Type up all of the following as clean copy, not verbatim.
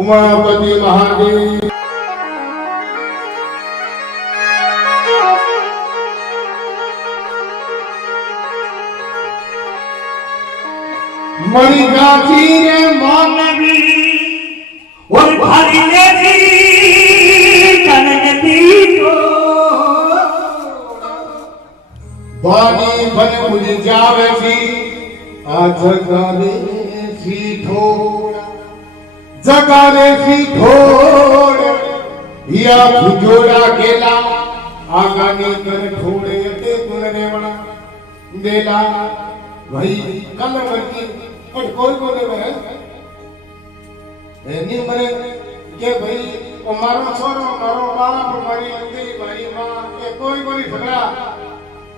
उमापति महादेव मणिगाची रे मानवी और भारी ले कनकती को बानी बन मुझे जावे सी आज गाने सी थोड़ा जगाने सी थोड़ा या फुजोड़ा केला आगानी कर थोड़े ते तुलने वाला देला भाई कल वर्गी और कोई बोले भाई नहीं मरे के भाई ओ मारो छोरो मारो बाला पर मारी लंदी भाई मां के कोई बोली झगड़ा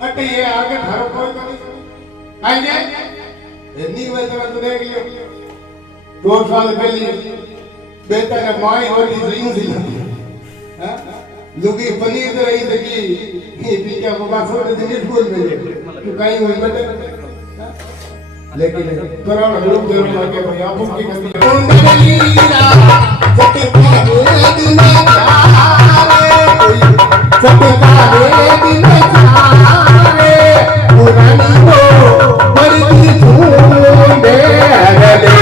अटे ये आगे थारो कोई नहीं आई जाए नहीं वैसे तो देख लियो 2 साल पहले बेटा ने माई होली सही सी हां लुगी पनीर रही थी ये पीछे बाबा छोड़ दे स्कूल में तू कहीं होई बेटे लेकिन करोड़ लोग जरूर लगे भाई आपको की गति कुंडलीरा सटका रे दिन चारे सटका रे दिन चारे पुरानी को बड़ी ढूंढे रे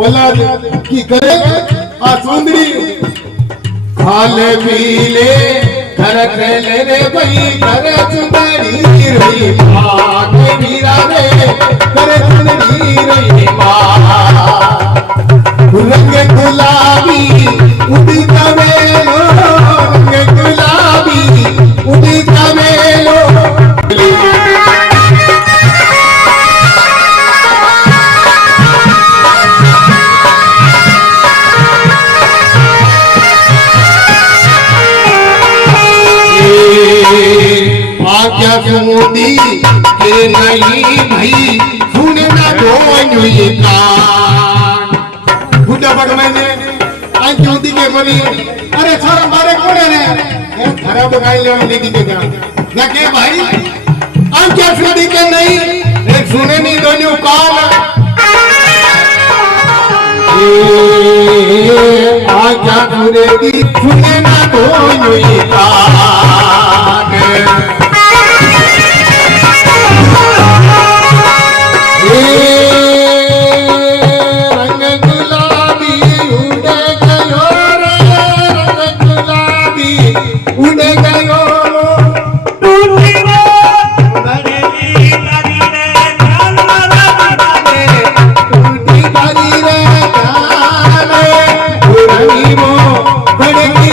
औलाद की करे आ सुंदरी खाले पीले घर खेले रे भाई करे सुंदरी रही भागे मीरा रे करे सुंदरी रही मां रंग गुलाबी उड़ी कवेलो रंग गुलाबी उड़ी कवेलो क्या मोदी के नहीं भाई सुने ना दो कान बुढ़ा बग मैंने आज ज्योति के बोली अरे छोरा मारे कोने ने ये खराब गाय ले लेडी के जा ना के भाई आज क्या सुनी के नहीं एक सुने नहीं दोनों कान ये आज क्या सुने ना दोनों कान रंग गुलाबी उड़े गयो रे रंग गुलाबी उड़े गयो टूटी रे बड़ेली करी रे काले टूटी करी रे काले पुरानी वो बड़ेली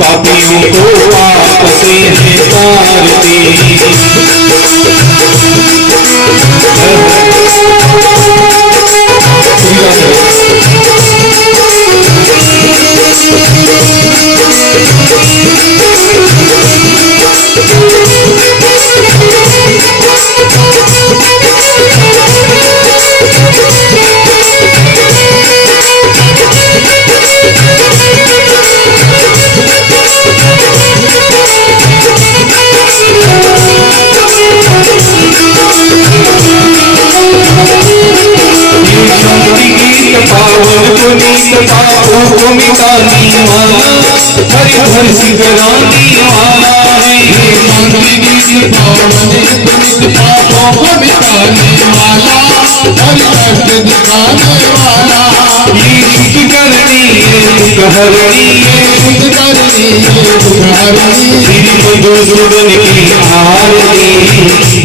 पापियों को पाप से है तारती। पापों को मिटाने वाला हरि हर सिकराने वाला है। पापों को मिटाने वाला हरि हर दिखाने वाला। ये सुख करनी है कहरनी है सुख करनी है कहरनी। तेरी मधुसूदन की आरती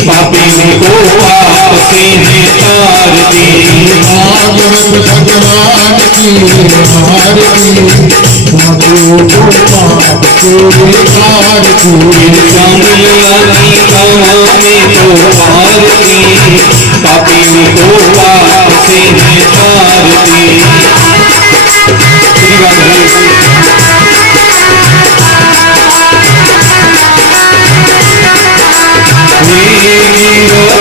पापियों को पाप से है तारती। भागवत भगवान की आरती पापियों को पाप से है तारती। श्यामलानी कामे को आरती पापियों को पाप से है तारती।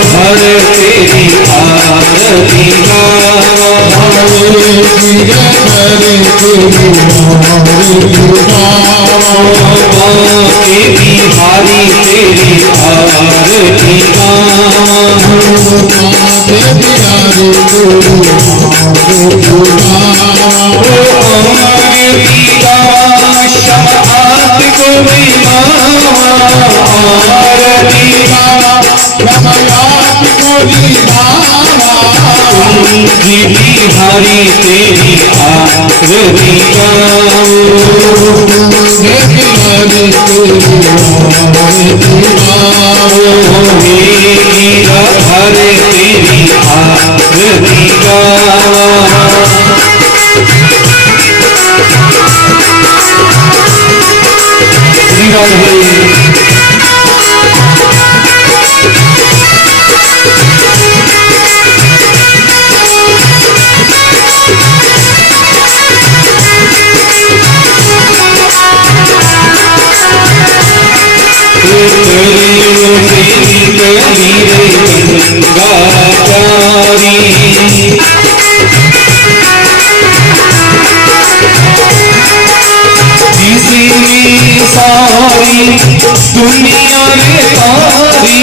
हर तेरी आरती गावा तेरी हारी तेरी आरती गावा शमात को हरी तेरी आरती गाओ हरे तेरी आरती गाओ। सारी दुनिया में तारी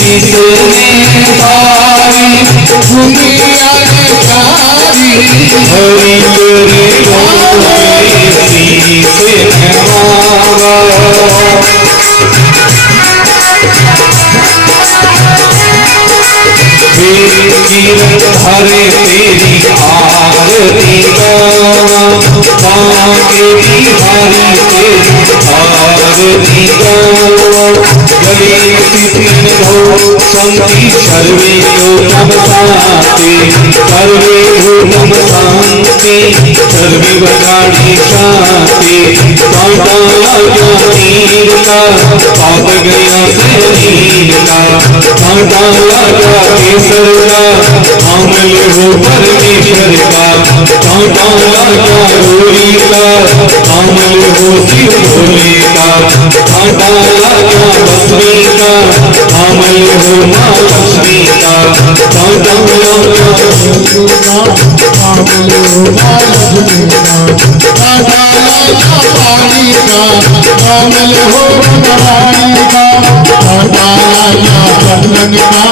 जिसने सारी दुनिया में तारी हरि तेरे से हमारा हरे तेरी आरती गावा तेरी हारी तेरी आरती गावा। गले संति सर्वे लोकम शांति सर्वे भूतम शांति सर्वे वदानी शांति। कांटा नीर का पाप गया शरीर का कांटा लगा केसर का अमल हो परमेश्वर का कांटा लगा रोरी का अमल हो शिव भोले का कांटा लगा बसरी का अमल हो माँ लक्ष्मी का कांटा लगा अमल हो माँ लक्ष्मी का कांटा लगा पानी का अमल हो नारायण का कांटा लगा बंधन का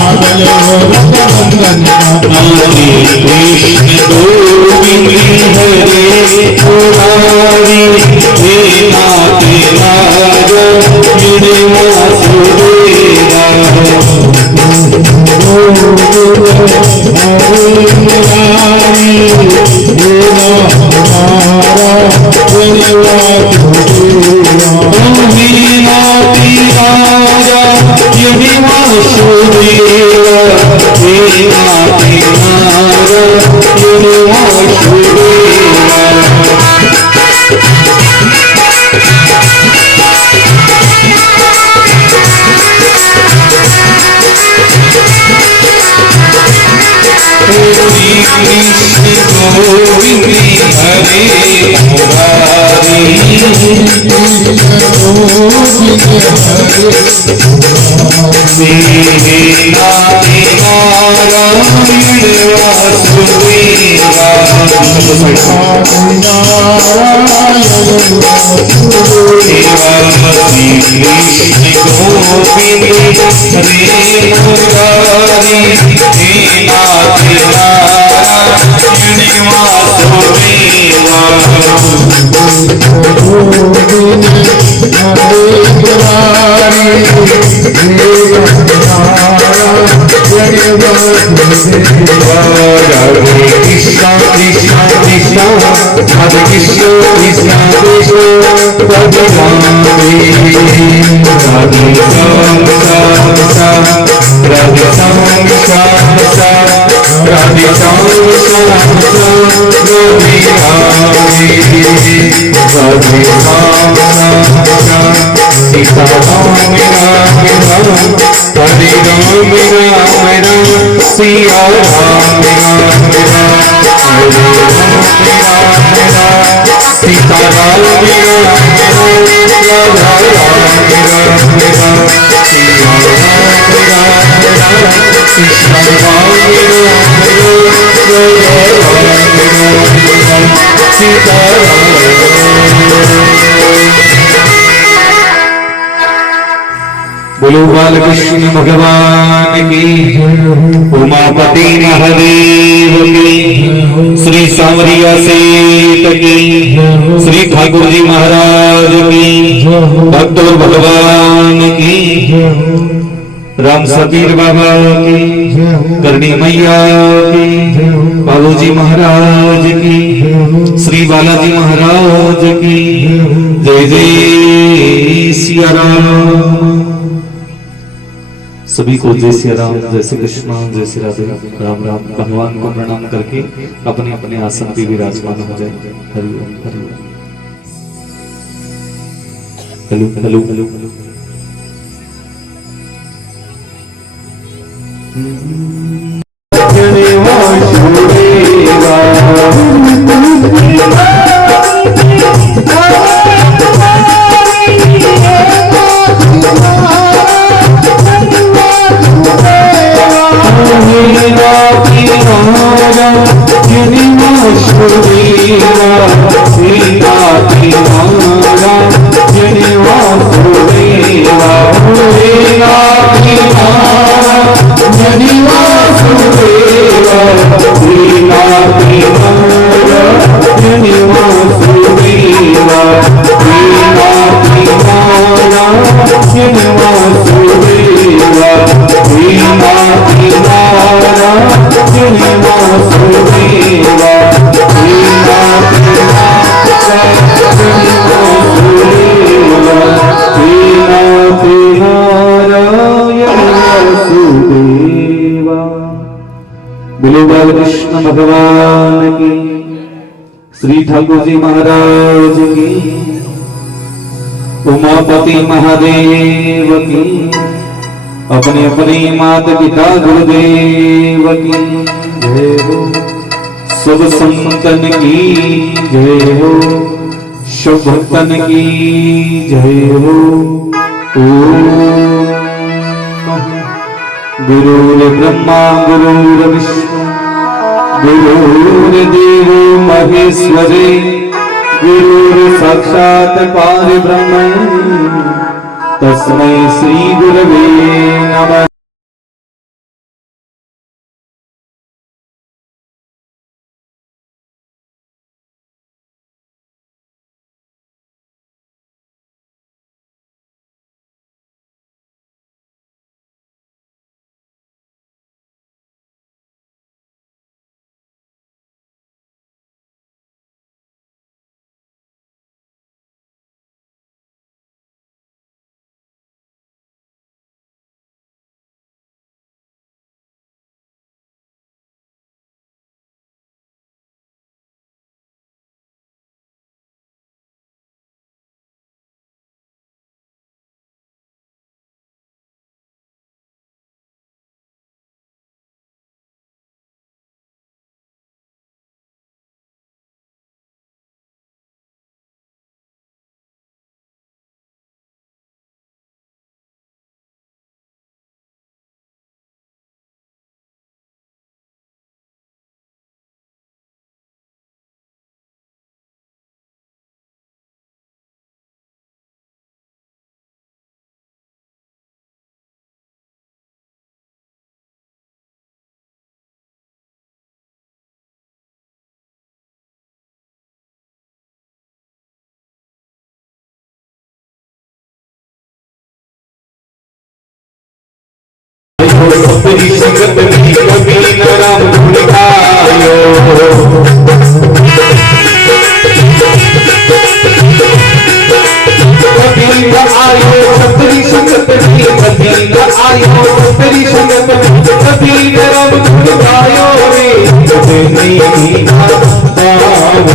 अमल हो रघुनंदन का। हरे कृष्ण गोविंद हरे मुरारी हे नाथ राजा मेरे वासुदेवा। हरे मुरारी मेरा हमारा मेरे वासुदेवा। हे नाथ राजा मेरे वासुदेवा। बोलो बालकृष्ण भगवान की, उमापति महादेव की, श्री सांवरिया सेठ की, श्री ठाकुर जी महाराज की, भक्तों भगवान की, राम सबीर बाबा की, करणी मैया की, बाबूजी महाराज की, श्री बालाजी महाराज की, जय जय सिया राम। सभी को जय श्री राम, जय श्री कृष्ण, जय श्री राधे, राम राम। भगवान को प्रणाम करके अपने अपने आसन पे विराजमान हो जाए। Hari Om Hari Om. Hello hello hello hello. Krishna भगवान की, श्री ठाकुर जी महाराज की, उमापति महादेव की, अपने अपने माता पिता गुरुदेव की जय हो। सब संतन की जय हो, सब भक्तन की जय हो। ओम गुरुर्ब्रह्मा गुरुर्विष्णु गुरुर्देवो महेश्वरे, गुरुर्साक्षात् परब्रह्म तस्मै श्री गुरवे नमः। सतरी संगत में कभी न राम गुण गायो। कभी न आयो सतरी संगत में, कभी न आयो सतरी संगत में, कभी न राम गुण गायो रे। कभी मीना पावे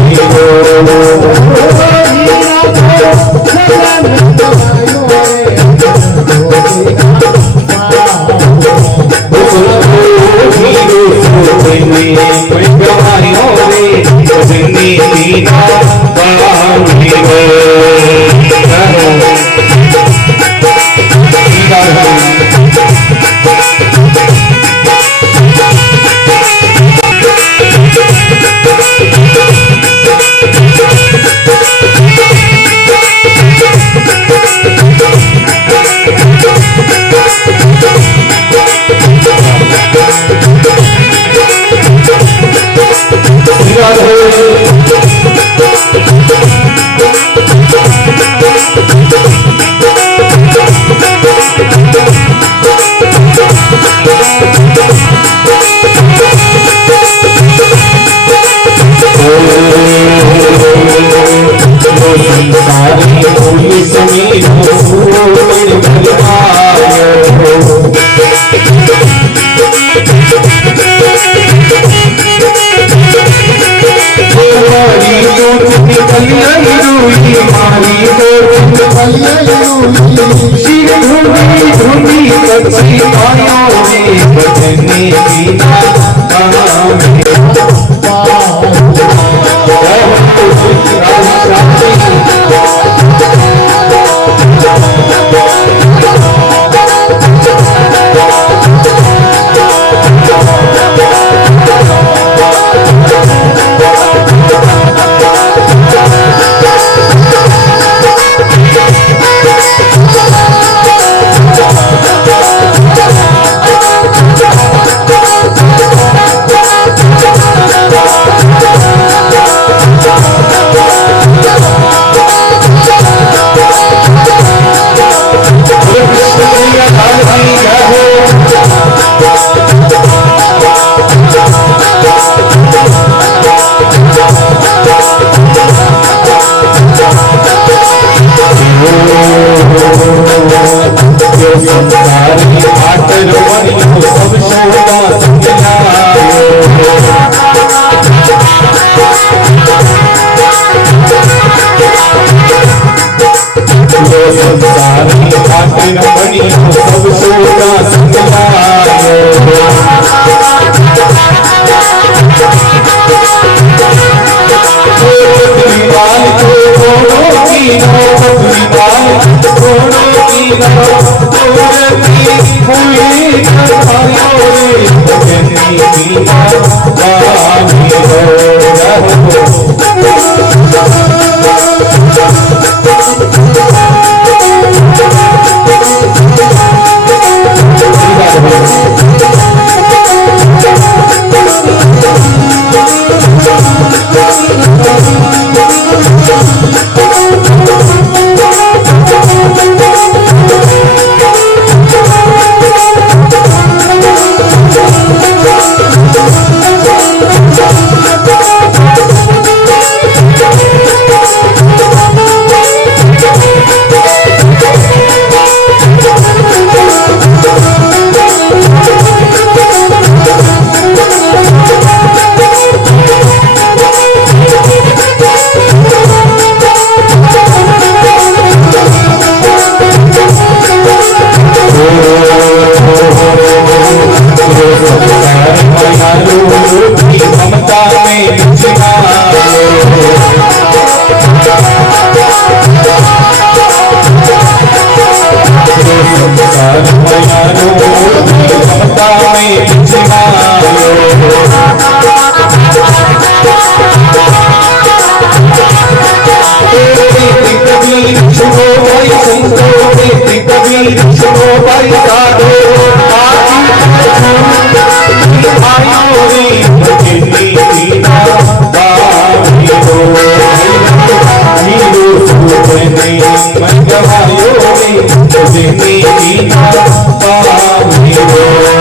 Bye.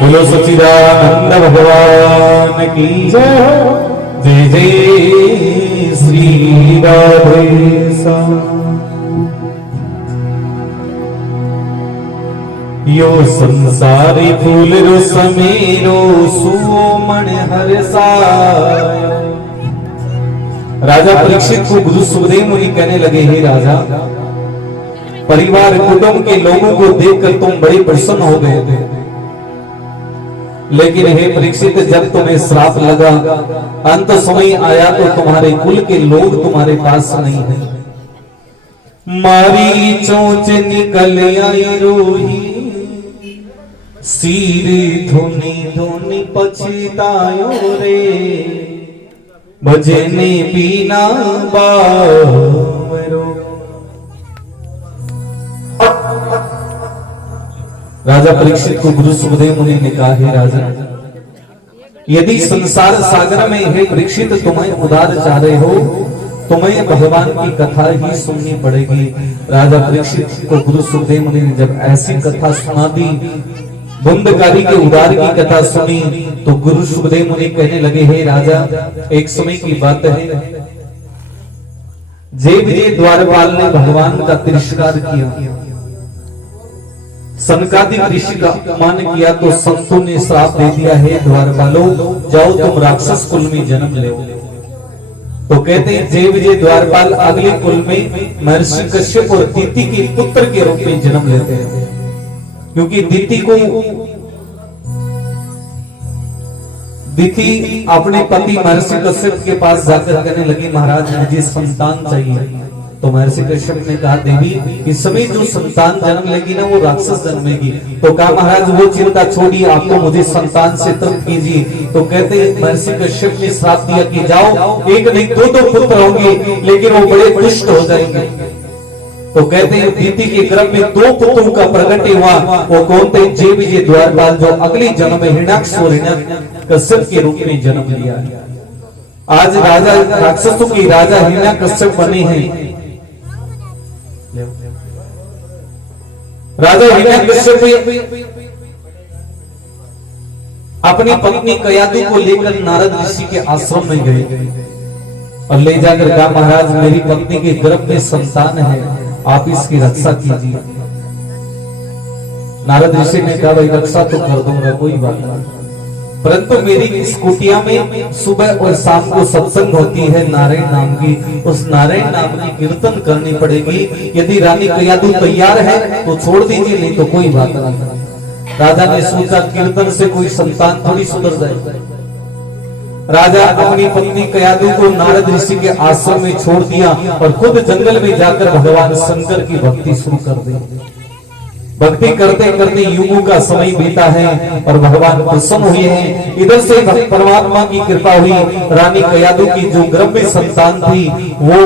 बोलो सच्चिदानंद भगवान की जय हो। जय जय श्री राधे यो संसारी फूल रो समीरो सुमन हरसाय। राजा परीक्षित को गुरु सुखदेव मुनि कहने लगे, हे राजा, परिवार कुटुंब के लोगों को देखकर तुम बड़े प्रसन्न हो गए थे, लेकिन हे परीक्षित, जब तुम्हें श्राप लगा, अंत समय आया तो तुम्हारे कुल के लोग तुम्हारे पास नहीं है। मारी चोंच निकल आई रोही, सिर धोनी धोनी पछतायो रे, भजने बिना बावरो। राजा परीक्षित को गुरु सुखदेव मुनि ने कहा, हे राजा, यदि संसार सागर में हे परीक्षित तुम्हें उदार चाह रहे हो, तुम्हें भगवान की कथा ही सुननी पड़ेगी। राजा परीक्षित को गुरु सुखदेव मुनि ने जब ऐसी कथा सुना दी, बुंदकारी के उदार की कथा सुनी, तो गुरु सुखदेव मुनि कहने लगे, हे राजा, एक समय की बात है, जय विजय द्वारपाल ने भगवान का तिरस्कार किया, सनकादिक ऋषि का अपमान किया, तो संतों ने श्राप दे दिया, है द्वारपालो, जाओ तुम राक्षस कुल में जन्म लो। तो कहते हैं जय विजय द्वारपाल अगले कुल में महर्षि कश्यप और दिति के पुत्र के रूप में जन्म लेते हैं, क्योंकि दिति अपने पति महर्षि कश्यप के पास जाकर कहने लगी, महाराज मुझे संतान चाहिए। तो महर्षि कश्यप ने कहा, देवी इस समय जो संतान जन्म लेगी ना वो राक्षस जन्मेगी। तो कहा, महाराज वो चिंता छोड़िए, आपको मुझे संतान से तृप्त कीजिए। तो कहते हैं महर्षि कश्यप ने श्राप दिया कि जाओ, एक नहीं दो पुत्र होंगे, लेकिन वो बड़े दुष्ट हो जाएंगे। तो कहते हैं दिति के गर्भ में 2 पुत्रों का प्रकट हुआ, वो कौन थे? जय विजय द्वारपाल, जो अगले जन्म में हिरण्याक्ष और हिरण्यकश्यप के रूप में जन्म लिया। आज राजा राक्षसों की राजा हिरण्यकश्यप बने हैं। राजा हिरण्यकश्यप अपनी पत्नी कयादु को लेकर नारद ऋषि के आश्रम में गए और ले जाकर कहा, महाराज मेरी पत्नी के गर्भ में संतान है, आप इसकी रक्षा कीजिए। नारद ऋषि ने कहा, भाई रक्षा तो कर दूंगा, कोई बात नहीं, परंतु मेरी इस कुटिया में सुबह और शाम को सत्संग होती है नारायण नाम की, उस नारायण नाम की कीर्तन करनी पड़ेगी। यदि रानी कयादु तैयार है तो छोड़ दीजिए, नहीं तो कोई बात नहीं। राजा ने सोचा कीर्तन से कोई संतान थोड़ी सुधर जाए। राजा अपनी पत्नी कयादु को नारद ऋषि के आश्रम में छोड़ दिया और खुद जंगल में जाकर भगवान शंकर की भक्ति शुरू कर दी। भक्ति करते करते युगों का समय बीता है और भगवान प्रसन्न हुए हैं। इधर से परमात्मा की कृपा हुई, रानी कयादु की जो गर्भ में संतान थी वो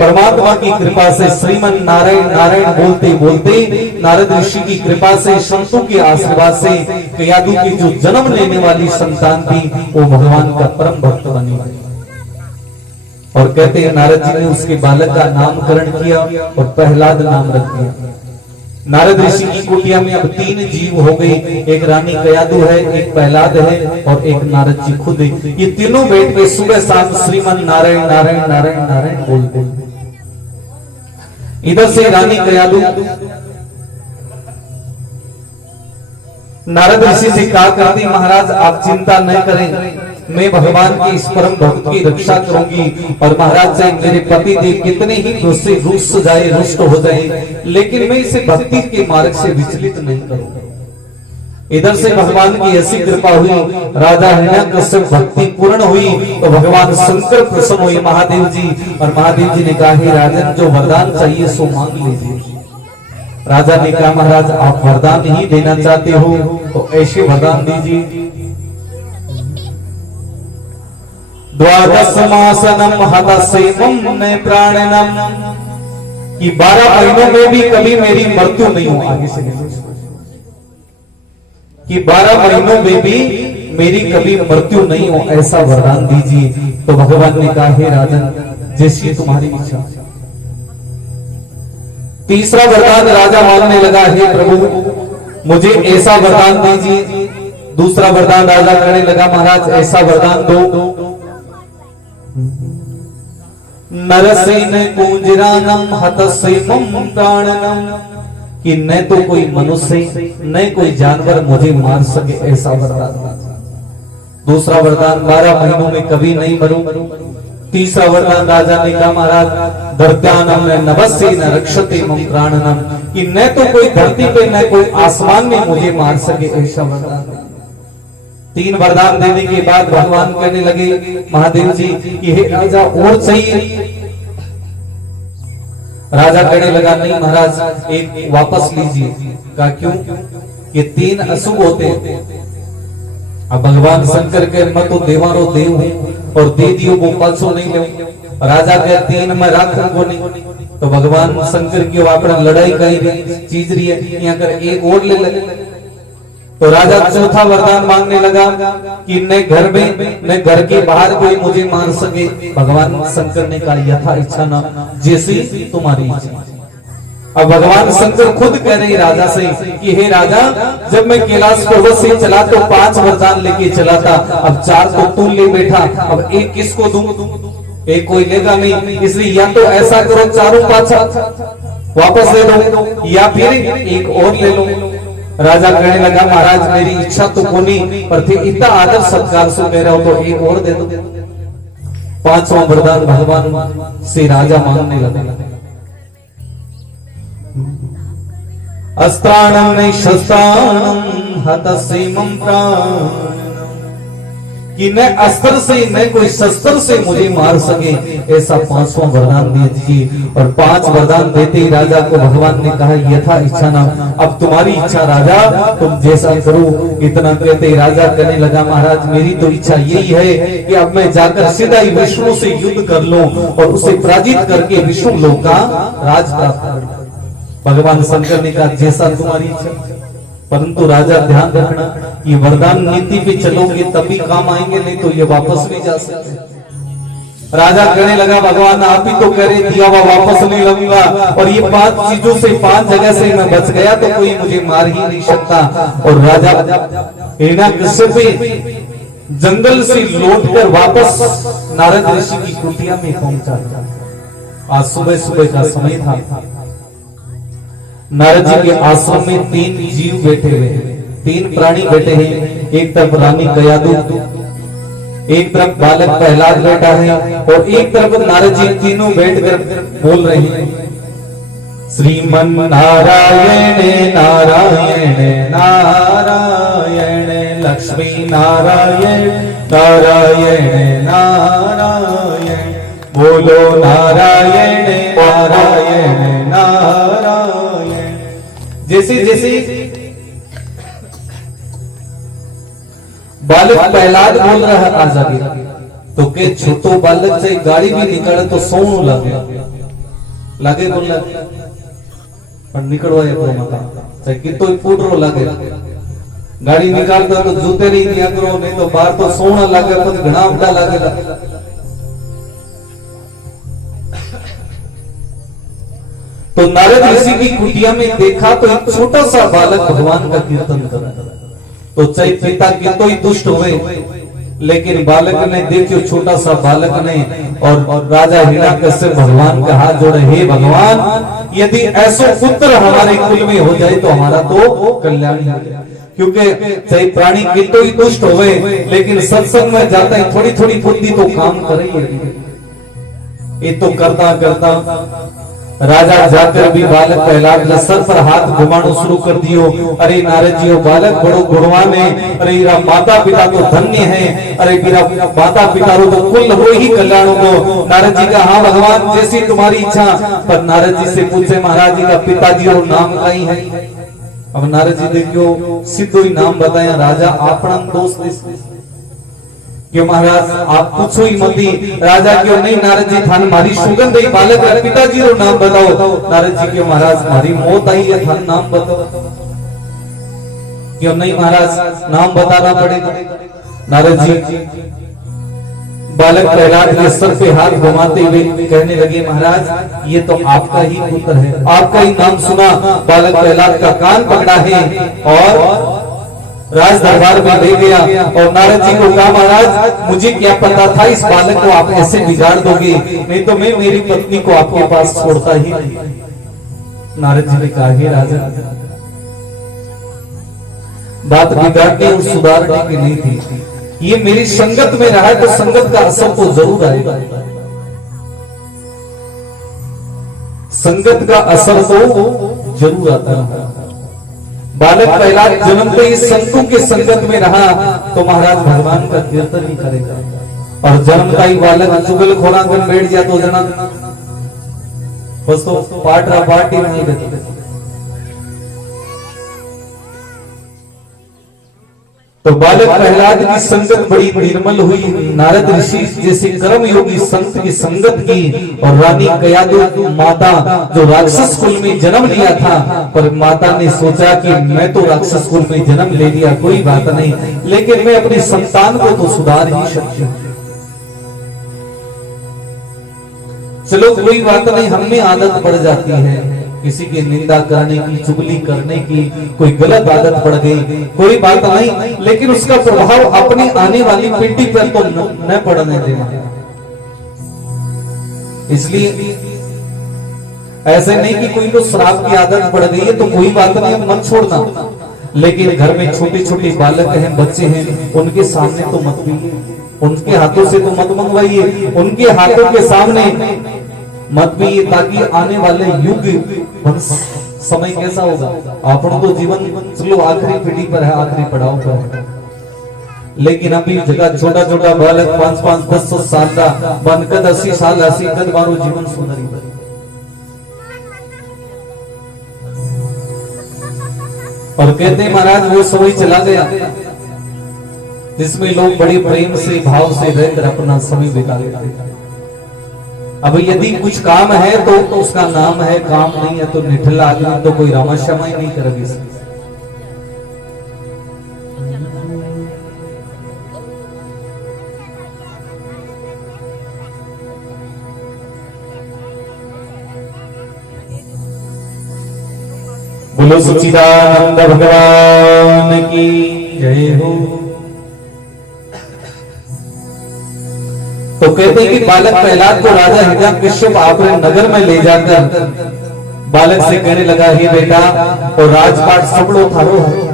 परमात्मा की कृपा से श्रीमन नारायण नारायण बोलते बोलते नारद ऋषि की कृपा से, संतों के आशीर्वाद से कयादु की जो जन्म लेने वाली संतान थी वो भगवान का परम भक्त बनी। और कहते हैं नारद जी ने उसके बालक का नामकरण किया और प्रहलाद नाम रख दिया। नारद ऋषि की कुटिया में अब 3 जीव हो गए, एक रानी कयादु है, एक प्रहलाद है और एक नारद जी खुद है। ये तीनों बैठ के सुबह शाम श्रीमन नारायण नारायण नारायण नारायण बोलते। इधर से रानी कयादु नारद ऋषि से कहा करती, महाराज आप चिंता न करें, मैं भगवान के इस परम भक्त की रक्षा करूंगी और महाराज चाहे मेरे पति देव कितने ही दूसरे रुष्ट जाए रुष्ट हो जाए, लेकिन मैं इसे भक्ति के मार्ग से विचलित नहीं करूंगा। इधर से भगवान की ऐसी कृपा हुई, राजा हिरण्यकश्यप भक्ति पूर्ण हुई तो भगवान शंकर प्रसन्न हुए महादेव जी, और महादेव जी ने कहा, हे राजन जो वरदान चाहिए सो मांग लीजिए। राजा ने कहा, महाराज आप वरदान ही देना चाहते हो तो ऐसे वरदान दीजिए। द्वादश मासनम हतसेवम प्राणनम, कि 12 महीनों में भी कभी मेरी मृत्यु नहीं हो। आगे से कि 12 महीनों में भी मेरी कभी मृत्यु नहीं हो, ऐसा वरदान दीजिए। तो भगवान ने कहा, हे राजन जैसी तुम्हारी इच्छा। तीसरा वरदान राजा मांगने लगा, हे प्रभु मुझे ऐसा वरदान दीजिए। दूसरा वरदान राजा कहने लगा, महाराज ऐसा वरदान दो, नरसेन कुंजरानम हतसेवम प्राणनम, कि न तो कोई मनुष्य न कोई जानवर मुझे मार सके, ऐसा वरदान। दूसरा वरदान 12 महीनों में कभी नहीं मरूं। तीसरा वरदान राजा ने कहा, महाराज धरत्यानम नभस्य न रक्षते मम प्राणनम, कि न तो कोई धरती पे न कोई आसमान में मुझे मार सके, ऐसा वरदान। 3 वरदान देने के बाद भगवान कहने लगे महादेव जी कि हे राजा और चाहिए। राजा कहने लगा, नहीं महाराज एक वापस लीजिए। कहा क्यों? ये 3 अशुभ होते हैं। अब भगवान शंकर के मैं तो देवारो देव हूं और दे दियो वो पाछो नहीं ले। राजा के 3 में राखूंगो नहीं। तो भगवान शंकर की अपना लड़ाई करी चीज रही है, यहाँ कर एक और ले ले। तो राजा चौथा वरदान मांगने लगा कि न घर में न घर के बाहर कोई मुझे मार सके। भगवान शंकर ने कहा यथा इच्छा ना, जैसी तुम्हारी इच्छा। अब भगवान शंकर खुद कह रहे राजा से कि हे राजा, जब मैं कैलाश पर्वत से चला तो 5 वरदान लेके चला था, अब 4 तो तू ले बैठा, अब एक किसको दूं? एक कोई लेगा नहीं, इसलिए या तो ऐसा करो 4 पाछा वापस ले लो, या फिर एक और ले लो। राजा कहने लगा महाराज मेरी इच्छा तो कोनी, पर थे इतना आदर सत्कार से कह रहे हो तो एक और दे दो। 5वां वरदान भगवान से राजा मांगने लगा। अस्त्राणं नै शस्त्राणं हतसेमं प्राणं, कि न अस्त्र से न कोई शस्त्र से मुझे मार सके, ऐसा 5वां वरदान दे दीजिए। और 5 वरदान देते ही राजा को भगवान ने कहा यथा इच्छा ना, अब तुम्हारी इच्छा राजा, तुम जैसा करो। इतना कहते ही राजा कहने लगा महाराज मेरी तो इच्छा यही है कि अब मैं जाकर सीधा ही विष्णु से युद्ध कर लूं और उसे पराजित करके विष्णु लोक का राज प्राप्त कर लूं। भगवान शंकर ने कहा जैसा तुम्हारी इच्छा, परंतु राजा ध्यान रखना कि वरदान नीति पे चलोगे तभी काम आएंगे, नहीं तो ये वापस नहीं जा सकते। राजा कहने लगा भगवान आप ही तो कह रहे दिया हुआ वापस नहीं लूंगा, और ये 5 चीजों से 5 जगह से मैं बच गया तो कोई मुझे मार ही नहीं सकता। और राजा हिरण्यकश्यप जंगल से लौटकर वापस नारद ऋषि की कुटिया में पहुंचा। आज सुबह सुबह का समय था। नारद जी के आश्रम में 3 जीव बैठे हुए हैं, 3 प्राणी बैठे हैं। एक तरफ रानी गयादू, एक तरफ बालक प्रहलाद बैठा है, और एक तरफ नारद जी तीनों बैठकर बोल रहे हैं श्रीमन नारायण नारायण नारायण लक्ष्मी नारायण नारायण नारायण, बोलो नारायण नारायण नारायण। जैसे जैसे बालक प्रहलाद बोल रहा है आजादी, तो के छोटो बालक से गाड़ी भी निकले तो सोनू लगे बोल पर निकलवा मता कि तो फूट रो लगे, गाड़ी निकाल दो तो जूते नहीं दिया करो, नहीं तो बाहर तो सोना लगे कुछ घना उठा लगे। तो नारद ऋषि की कुटिया में देखा तो एक छोटा सा बालक भगवान का कीर्तन कर रहा है। तो चाहे पिता की तो ही दुष्ट हुए, लेकिन बालक ने देखियो छोटा सा बालक ने, और राजा हिरण्यकश्यप भगवान का हाथ जोड़े हे भगवान यदि ऐसा पुत्र हमारे कुल में हो जाए तो हमारा तो कल्याण हो जाए। क्योंकि चाहे प्राणी की तो ही दुष्ट हुए, लेकिन सत्संग में जाता है थोड़ी थोड़ी बुद्धि तो काम करेगी। ये तो करता करता राजा जाकर भी बालक प्रहलाद सर पर हाथ घुमाना शुरू कर दियो। अरे नारद जी बालक बड़ो गुणवान है, अरे मेरा माता पिता तो धन्य है, अरे मेरा माता पिता रो तो कुल हो ही कल्याण को। नारद जी का हाँ भगवान जैसी तुम्हारी इच्छा। पर नारद जी से पूछे महाराज जी का पिताजी रो नाम कहीं है? अब नारद जी देखियो सीधो ही नाम बताया राजा अपना दोस्त क्यों महाराज आप पूछो ही मत। राजा क्यों नहीं नारद जी थान मारी सुगंध ही बालक पिताजी रो नाम बताओ। नारद जी क्यों महाराज मारी मौत आई है थान नाम बताओ। क्यों नहीं महाराज नाम बताना पड़ेगा। नारद जी बालक प्रहलाद के सर पे हाथ घुमाते हुए कहने लगे महाराज ये तो आपका ही पुत्र है, आपका ही नाम सुना। बालक प्रहलाद का कान पकड़ा है और राज दरबार में ले गया। और नारद जी को कहा महाराज मुझे क्या पता था इस बालक को आप ऐसे बिगाड़ दोगे, नहीं तो मैं मेरी पत्नी को आपके पास छोड़ता ही नहीं। नारद जी ने कहा हे राजा बात बिगाड़ने और सुधारने की नहीं थी, ये मेरी संगत में रहा तो संगत का असर तो जरूर आएगा। संगत का असर तो जरूर आता है। बालक प्रहलाद जन्मते ही संतों के संगत में रहा तो महाराज भगवान का कीर्तन ही करेगा। और जन्मता ही बालक चुगल खोना कर बैठ गया तो जना बस तो पार्टी नहीं देते। तो बालक प्रहलाद की संगत बड़ी निर्मल हुई। नारद ऋषि जैसे कर्म योगी संत की संगत की और रानी कयादु माता जो राक्षस कुल में जन्म लिया था, पर माता ने सोचा कि मैं तो राक्षस कुल में जन्म ले लिया, कोई बात नहीं, लेकिन मैं अपनी संतान को तो सुधार ही सकती हूँ। चलो कोई बात नहीं, हमें आदत पड़ जाती है किसी की निंदा करने की, चुगली करने की, कोई गलत आदत पड़ गई, कोई बात नहीं, लेकिन उसका प्रभाव अपनी आने वाली पीढ़ी पर तो न पड़ने देना। इसलिए ऐसे नहीं कि कोई को शराब की आदत पड़ गई है तो कोई बात नहीं, मत छोड़ना, लेकिन घर में छोटे छोटे बालक हैं, बच्चे हैं, उनके सामने तो मत पीजिए, उनके हाथों से तो मत मंगवाइए, उनके हाथों के सामने मत भी, ताकि आने वाले युग समय कैसा होगा। अपन तो जीवन चलो आखिरी पीढ़ी पर है, आखिरी पड़ाव पर है, लेकिन अभी जगह छोटा छोटा बालक 5-5, 10 साल का बनकर 80 साल 80 कद मारो जीवन सुंदरी। और कहते हैं महाराज वो समय चला गया जिसमें लोग बड़े प्रेम से भाव से रहकर अपना समय बिता लेते हैं। अब यदि कुछ काम है तो उसका नाम है, काम नहीं है तो निठला आदमी तो कोई रामा श्यामा ही नहीं करेगी। बोलो सच्चिदानंद भगवान की जय हो। तो कहते हैं कि बालक प्रहलाद को राजा हिरण्यकश्यप आपने नगर में ले जाकर बालक से कहने लगा, हे बेटा और राजपाट सबड़ो थारो है।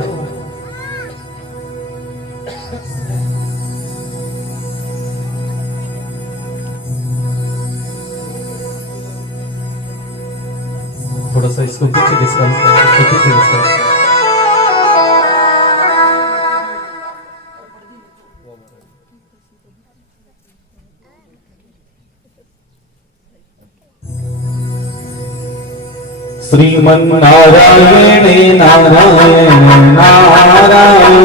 थोड़ा सा इसको पीछे डिस्कस श्रीमन्नारायण नारायण नारायण नारायण।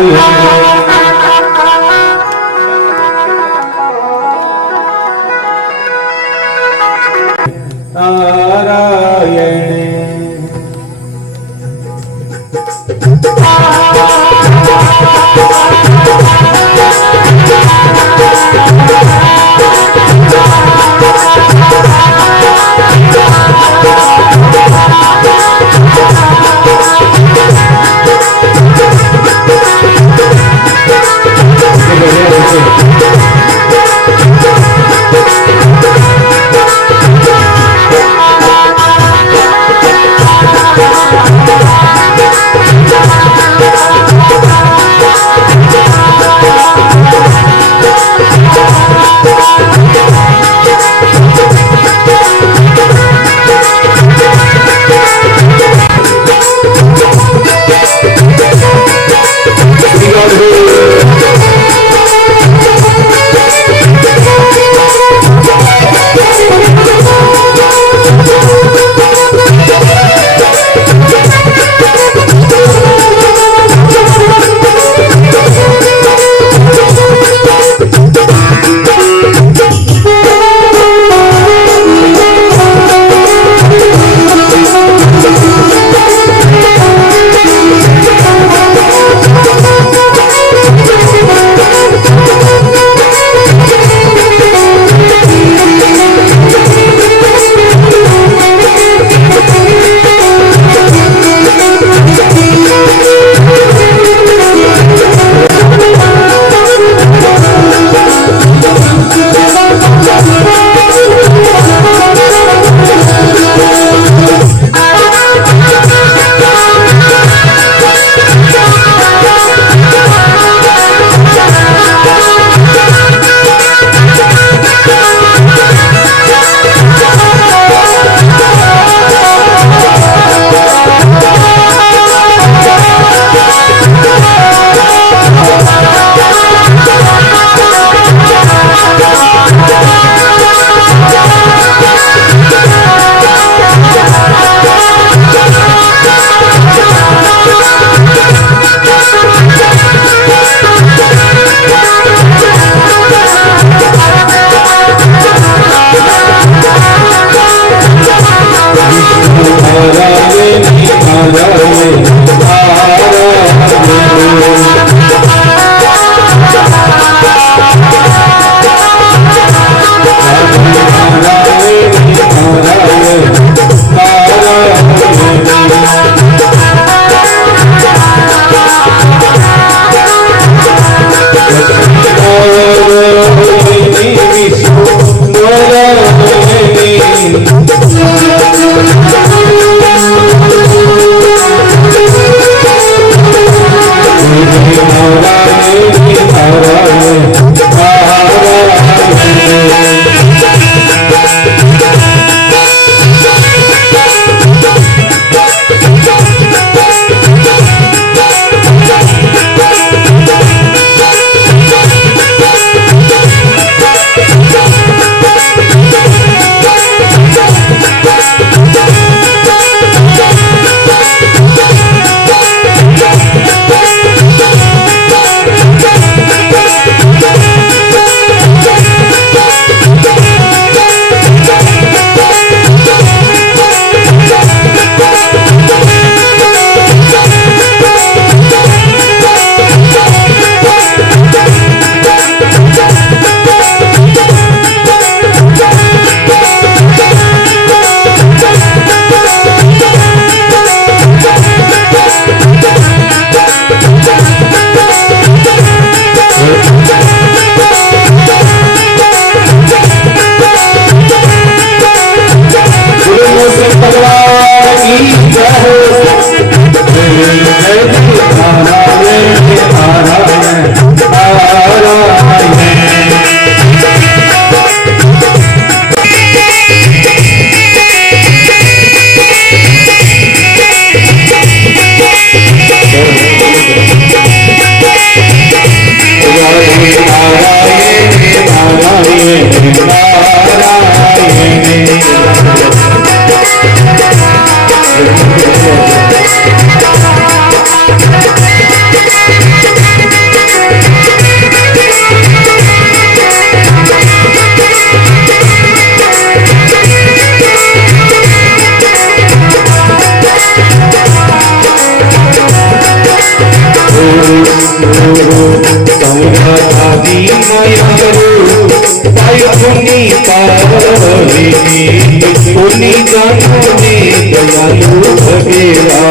की माया रो पाई पुनी पारे पुनी जानो ने दयालु भगेरा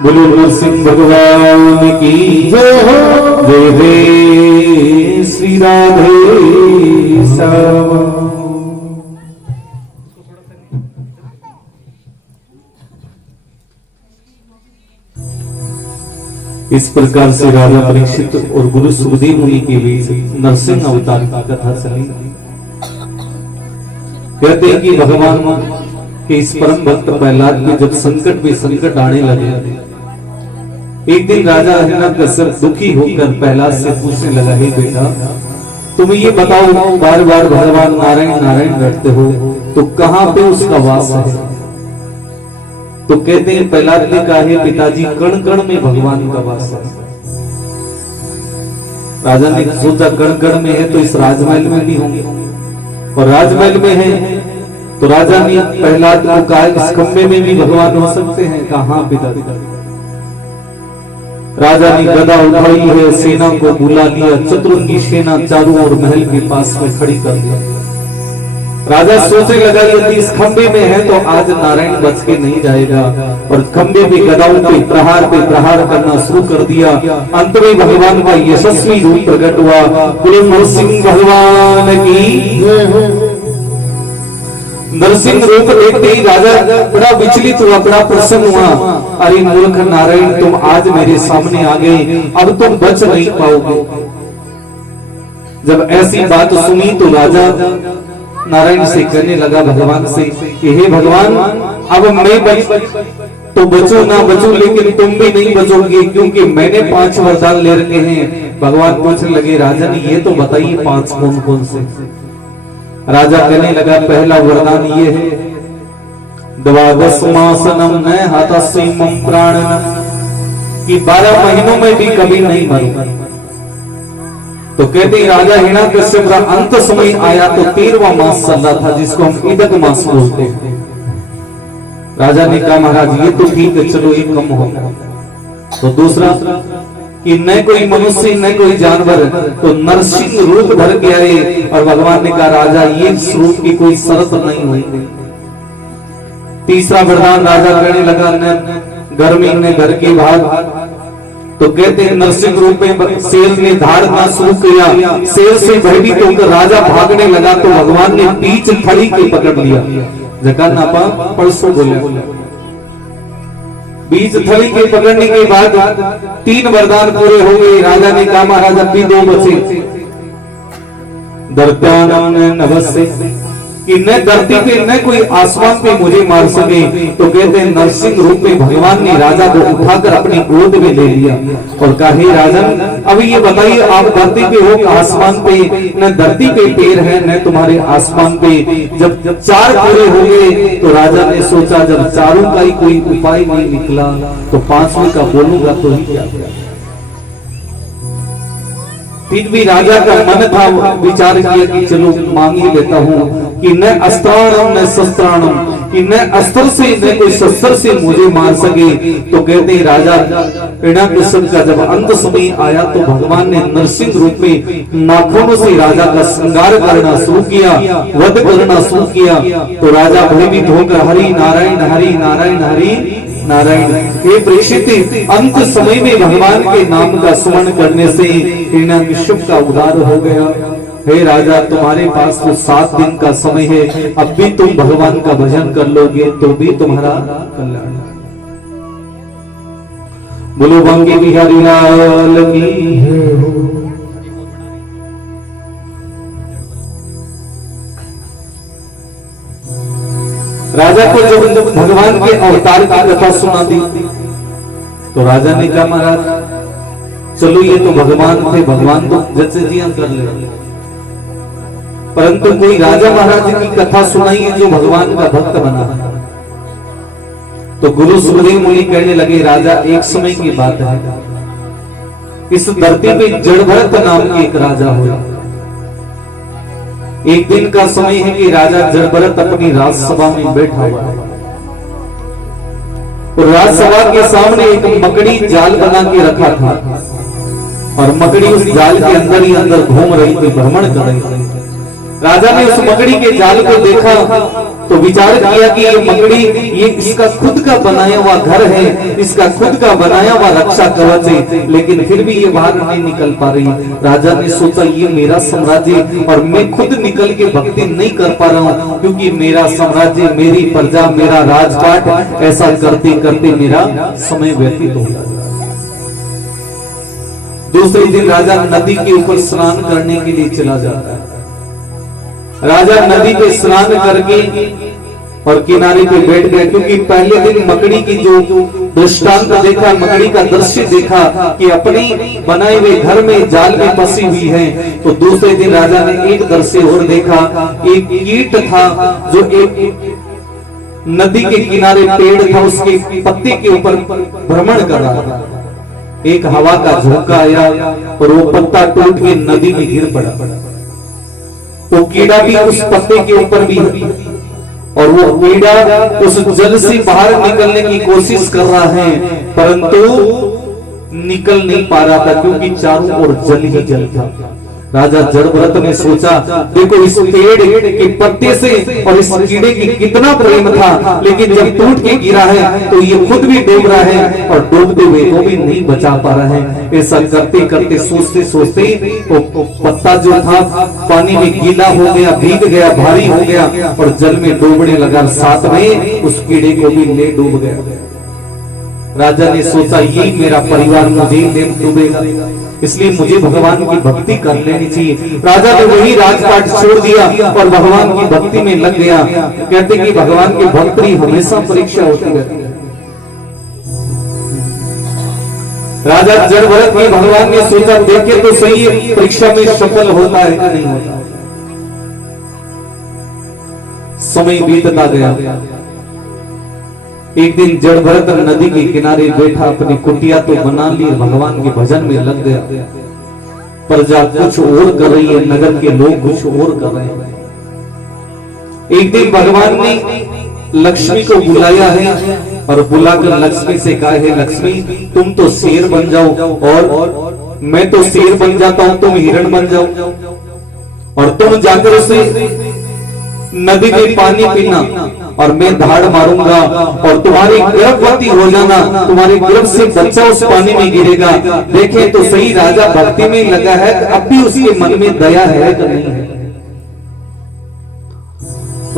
बोलो नरसिंह भगवान की जय हो। जय हे श्री राधे श्याम। इस प्रकार से राजा परीक्षित और गुरु सुखदेव मुनि के बीच नरसिंह अवतार की कथा चली। कहते हैं कि भगवान के इस परम भक्त प्रहलाद में जब संकट पे संकट आने लगे, एक दिन राजा हिरण्यकश्यप दुखी होकर प्रहलाद से पूछने लगा, हे बेटा तुम ये बताओ, बार बार भगवान नारायण नारायण रटते हो तो कहां पे उसका वास है? तो कहते हैं प्रहलाद ने कहा, है पिताजी कण कण में भगवान का वास है। राजा ने सोचा कण कण में है तो इस राजमहल में भी होंगे, और राजमहल में है तो राजा ने प्रहलाद को कहा, इस खंबे में भी भगवान हो सकते हैं? कहा पिताजी। राजा ने गदा उठाई है, सेना को बुला लिया, चतुरंगी सेना चारों ओर महल के पास में खड़ी कर दिया। राजा सोचने लगा यदि इस खंबे में है तो आज नारायण बच के नहीं जाएगा, और खंबे पे गदाओं पे प्रहार करना शुरू कर दिया। अंत में भगवान का यशस्वी रूप प्रकट हुआ। बोलो नरसिंह भगवान की। नरसिंह रूप देखते ही राजा बड़ा विचलित हुआ, बड़ा प्रसन्न हुआ। अरे मूर्ख नारायण, तुम आज मेरे सामने आ गए, अब तुम बच नहीं पाओगे। जब ऐसी बात सुनी तो राजा नारायण से कहने लगा भगवान से कि हे भगवान, अब मैं तो बचूं ना बचूं, लेकिन तुम भी नहीं बचोगे, क्योंकि मैंने 5 वरदान ले रखे हैं। भगवान पूछने लगे, राजा ने ये तो बताइए 5 कौन कौन से? राजा कहने लगा, पहला वरदान ये है, द्वादश मासनम न हतस्यमं प्राणनम, कि 12 महीनों में भी कभी नहीं मरूंगा। तो कहते राजा हिरण्यकश्यप का अंत समय आया तो 13वां मास चल रहा था, जिसको हम इदक मास बोलते हैं। राजा ने कहा, महाराज ये तो ठीक है, चलो एक कम होगा। तो दूसरा कि न कोई मनुष्य न कोई जानवर, तो नरसिंह रूप धर के आए। और भगवान ने कहा, राजा ये रूप की कोई शर्त नहीं हुई। तीसरा वरदान राजा कहने लगा, न घर में न घर के भाग। तो कहते हैं नरसिंह रूप में शेर ने धारना शुरू किया, शेर से भयभीत होकर राजा भागने लगा तो भगवान ने बीच खड़ी के पकड़ लिया। जगह नापा परसों बोले, बीच थली के पकड़ने के बाद 3 वरदान पूरे हो गए। राजा ने कहा, महाराज अभी 2 बचे। दर्त्यानम नभस्से, कि न धरती पे न कोई आसमान पे मुझे मार सके। तो कहते हैं नरसिंह रूप में भगवान ने राजा को उठाकर अपनी गोद में ले लिया और कहा, हे राजन, अभी ये बताइए आप धरती पे हो कि आसमान पे? न धरती पे पैर है न तुम्हारे आसमान पे। जब 4 पूरे हो गए तो राजा ने सोचा, जब चारों का ही कोई उपाय नहीं निकला तो 5वें का बोलूंगा तो ही क्या। फिर भी राजा का मन था, विचार किया कि चलो मांग ही लेता हूं कि न अस्त्राणम न शस्त्राणम, कि न अस्त्र से न कोई शस्त्र से मुझे मार सके। तो कहते हैं राजा हिरण्याकश्यप का जब अंत समय आया तो भगवान ने नरसिंह रूप में नाखूनों से राजा का श्रृंगार करना शुरू किया, वध करना शुरू किया। तो राजा भयभीत होकर हरि नारायण हरि नारायण हरि नारायण। हे प्रेषित, अंत समय में भगवान के नाम का स्मरण करने से हिरण्याकश्यप का उद्धार हो गया। हे राजा, तुम्हारे पास तो 7 दिन का समय है, अब भी तुम भगवान का भजन कर लोगे तो भी तुम्हारा कल्याण। बोलो बांके बिहारी लाल की जय हो। राजा को जब भगवान के अवतार की कथा सुना दी तो राजा ने कहा महाराज चलो ये तो भगवान थे, भगवान तो जैसे जिया कर ले, परंतु कोई राजा महाराज की कथा सुनाइए जो भगवान का भक्त बना। तो गुरु सुखदेव मुनि कहने लगे राजा एक समय की बात है, इस धरती पे जड़भरत नाम के एक राजा हुआ। एक दिन का समय है कि राजा जड़भरत अपनी राजसभा में बैठा हुआ है और राजसभा के सामने एक मकड़ी जाल बना के रखा था और मकड़ी उस जाल के अंदर ही अंदर घूम रही थी, भ्रमण कर रही थी। राजा ने उस मकड़ी के जाल को देखा तो विचार किया कि ये मकड़ी ये इसका खुद का बनाया हुआ घर है, इसका खुद का बनाया हुआ रक्षा कवच है, लेकिन फिर भी ये बाहर नहीं निकल पा रही। राजा ने सोचा ये मेरा साम्राज्य और मैं खुद निकल के भक्ति नहीं कर पा रहा हूँ क्योंकि मेरा साम्राज्य, मेरी प्रजा, मेरा राजपाट, ऐसा करते करते मेरा समय व्यतीत हो गया। दूसरे दिन राजा नदी के ऊपर स्नान करने के लिए चला जाता है। राजा नदी पे स्नान करके और किनारे पे बैठ गए क्योंकि पहले दिन मकड़ी की जो दृष्टांत देखा, मकड़ी का दृश्य देखा कि अपनी बनाए हुए घर में जाल में फंसी हुई है। तो दूसरे दिन राजा ने एक दृश्य और देखा, एक कीट था जो एक नदी के किनारे पेड़ था, उसके पत्ते के ऊपर भ्रमण कर रहा था। एक हवा का झोंका आया और वो पत्ता टूट के नदी में गिर पड़ा। तो कीड़ा भी उस पत्ते के ऊपर भी और वो कीड़ा उस जल से बाहर निकलने की कोशिश कर रहा है परंतु निकल नहीं पा रहा था क्योंकि चारों ओर जल ही जल था। राजा जड़भरत ने सोचा देखो इस पेड़ के पत्ते से और इस कीड़े की कितना प्रेम था, लेकिन जब टूट के गिरा है तो ये खुद भी डूब रहा है और डूबते हुए को भी नहीं बचा पा रहा है। ऐसा करते करते सोचते सोचते वो पत्ता जो था पानी में गीला हो गया, भीग गया, भारी हो गया और जल में डूबने लगा। साथ में उस कीड़े को भी ले डूब गया। राजा ने सोचा ये मेरा परिवार मुझे ले डूबेगा, इसलिए मुझे भगवान की भक्ति कर लेनी चाहिए। राजा ने वही राजपाट छोड़ दिया और भगवान की भक्ति में लग गया। कहते कि भगवान की भक्ति हमेशा परीक्षा होती रहती है। राजा जड़भरत में भगवान ने सोचा देखे तो सही परीक्षा में सफल होता है कि नहीं होता। समय बीतता गया। एक दिन जड़भरत नदी के किनारे बैठा अपनी कुटिया तो बना ली, भगवान के भजन में लग गया। प्रजा कुछ और कर रही है, नगर के लोग कुछ और कर रहे हैं। एक दिन भगवान ने लक्ष्मी को बुलाया है और बुलाकर लक्ष्मी से कहा है लक्ष्मी तुम तो शेर बन जाओ और मैं तो शेर बन जाता हूं, तुम हिरण बन जाओ और तुम जाकर उसे नदी में पानी पीना और मैं धाड़ मारूंगा और तुम्हारी गर्भवती हो जाना, तुम्हारे गर्भ से बच्चा उस पानी में गिरेगा। देखें तो सही राजा भक्ति में लगा है, अब भी उसके मन में दया है कि नहीं है।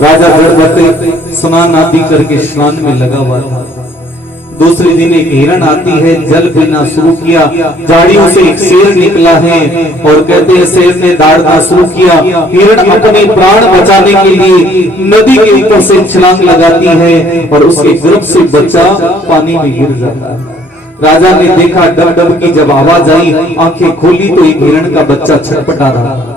राजा जड़भरत स्नान आदि करके स्नान में लगा हुआ था। दूसरे दिन एक हिरण आती है, जल पीना शुरू किया, झाड़ियों से एक शेर निकला है और कहते हैं शेर ने दौड़ना शुरू किया। हिरण अपने प्राण बचाने के लिए नदी के ऊपर से छलांग लगाती है और उसके गर्भ से बच्चा पानी में गिर जाता है। राजा ने देखा डब डब की जब आवाज आई, आंखें खोली तो एक हिरण का बच्चा छटपटा रहा।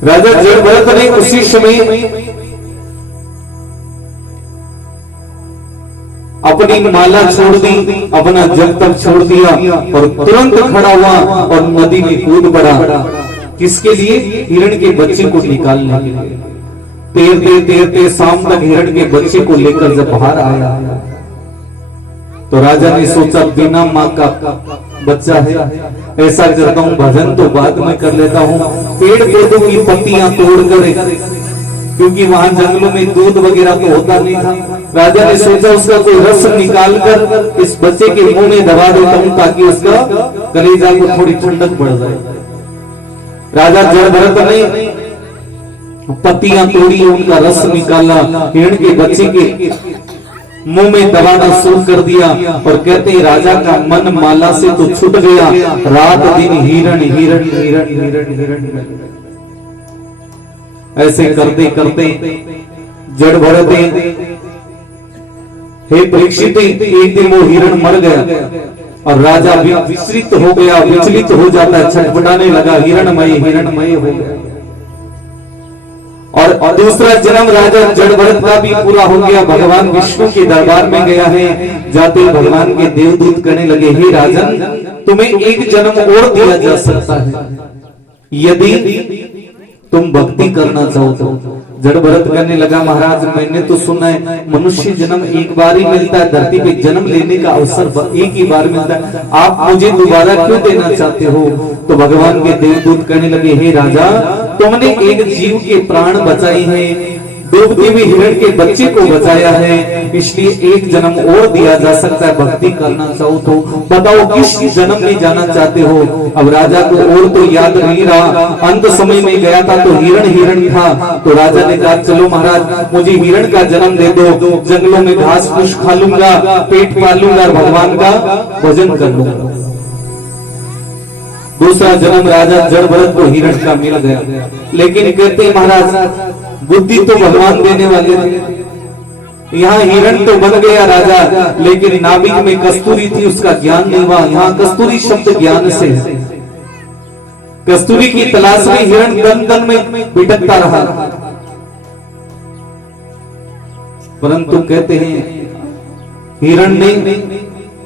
राजा जड़भरत ने उसी समय अपनी माला छोड़ दी, अपना जब तक छोड़ दिया और तुरंत खड़ा हुआ और नदी में कूद पड़ा। किसके लिए? हिरण के बच्चे को निकालने के लिए। तैरते तैरते शाम तक हिरण के बच्चे को लेकर जब बाहर आया तो राजा ने सोचा बिना माँ का बच्चा है, ऐसा करता हूँ भजन तो बाद में कर लेता हूँ, पेड़ पौधों की पत्तियां तोड़कर, क्योंकि वहां जंगलों में दूध वगैरह तो होता नहीं था। राजा ने सोचा उसका कोई रस निकालकर इस बच्चे के मुंह में दबा देता हूं ताकि उसका कलेजा को थोड़ी ठंडक बढ़ जाए। राजा जड़भरत ने पत्तियां तोड़ी, उनका रस निकाला, हिरण के बच्चे के मुंह में दबाना शुरू कर दिया और कहते हैं राजा का मन माला से तो छूट गया, रात दिन हिरण हिरण हिरण हिरण हिरण ऐसे करते करते जड़ भरते हे परीक्षित, एक दिन वो हिरण मर गया और राजा विचलित हो गया, विचलित हो जाता है, छटपटाने लगा, हिरणमय हो गया। और दूसरा जन्म राजा जड़ भरत का भी पूरा हो गया, भगवान विष्णु के दरबार में गया है। जाते भगवान के देवदूत कहने लगे हे राजन, तुम्हें एक जन्म और दिया जा सकता है यदि तुम भक्ति करना चाहो तो। जड़ भरत कहने लगा महाराज मैंने तो सुना है मनुष्य जन्म एक बार ही मिलता है, धरती पे जन्म लेने का अवसर एक ही बार मिलता है, आप मुझे दोबारा क्यों देना चाहते हो? तो भगवान के देवदूत कहने लगे हे राजा, तुमने एक जीव के प्राण बचाए हैं, डूबते हुए हिरण के बच्चे को बचाया है, इसलिए एक जन्म और दिया जा सकता है, भक्ति करना चाहो तो बताओ किस जन्म में जाना चाहते हो? अब राजा को और तो याद नहीं रहा, अंत समय में गया था तो हिरण था, तो राजा ने कहा चलो महाराज मुझे हिरण का जन्म दे दो, जंगलों में घास फूस खा लूंगा, पेट पालूंगा और भगवान का भजन कर लूंगा। दूसरा जन्म राजा जड़ भरत को हिरण का मिल गया, लेकिन कहते महाराज बुद्धि तो भगवान देने वाले थे, यहाँ हिरण तो बन गया राजा, लेकिन नाभिक में कस्तूरी थी, उसका ज्ञान नहीं हुआ। यहाँ कस्तूरी शब्द ज्ञान से है, कस्तूरी की तलाश में हिरण दन दन में बिटकता रहा, परंतु कहते हैं हिरण ने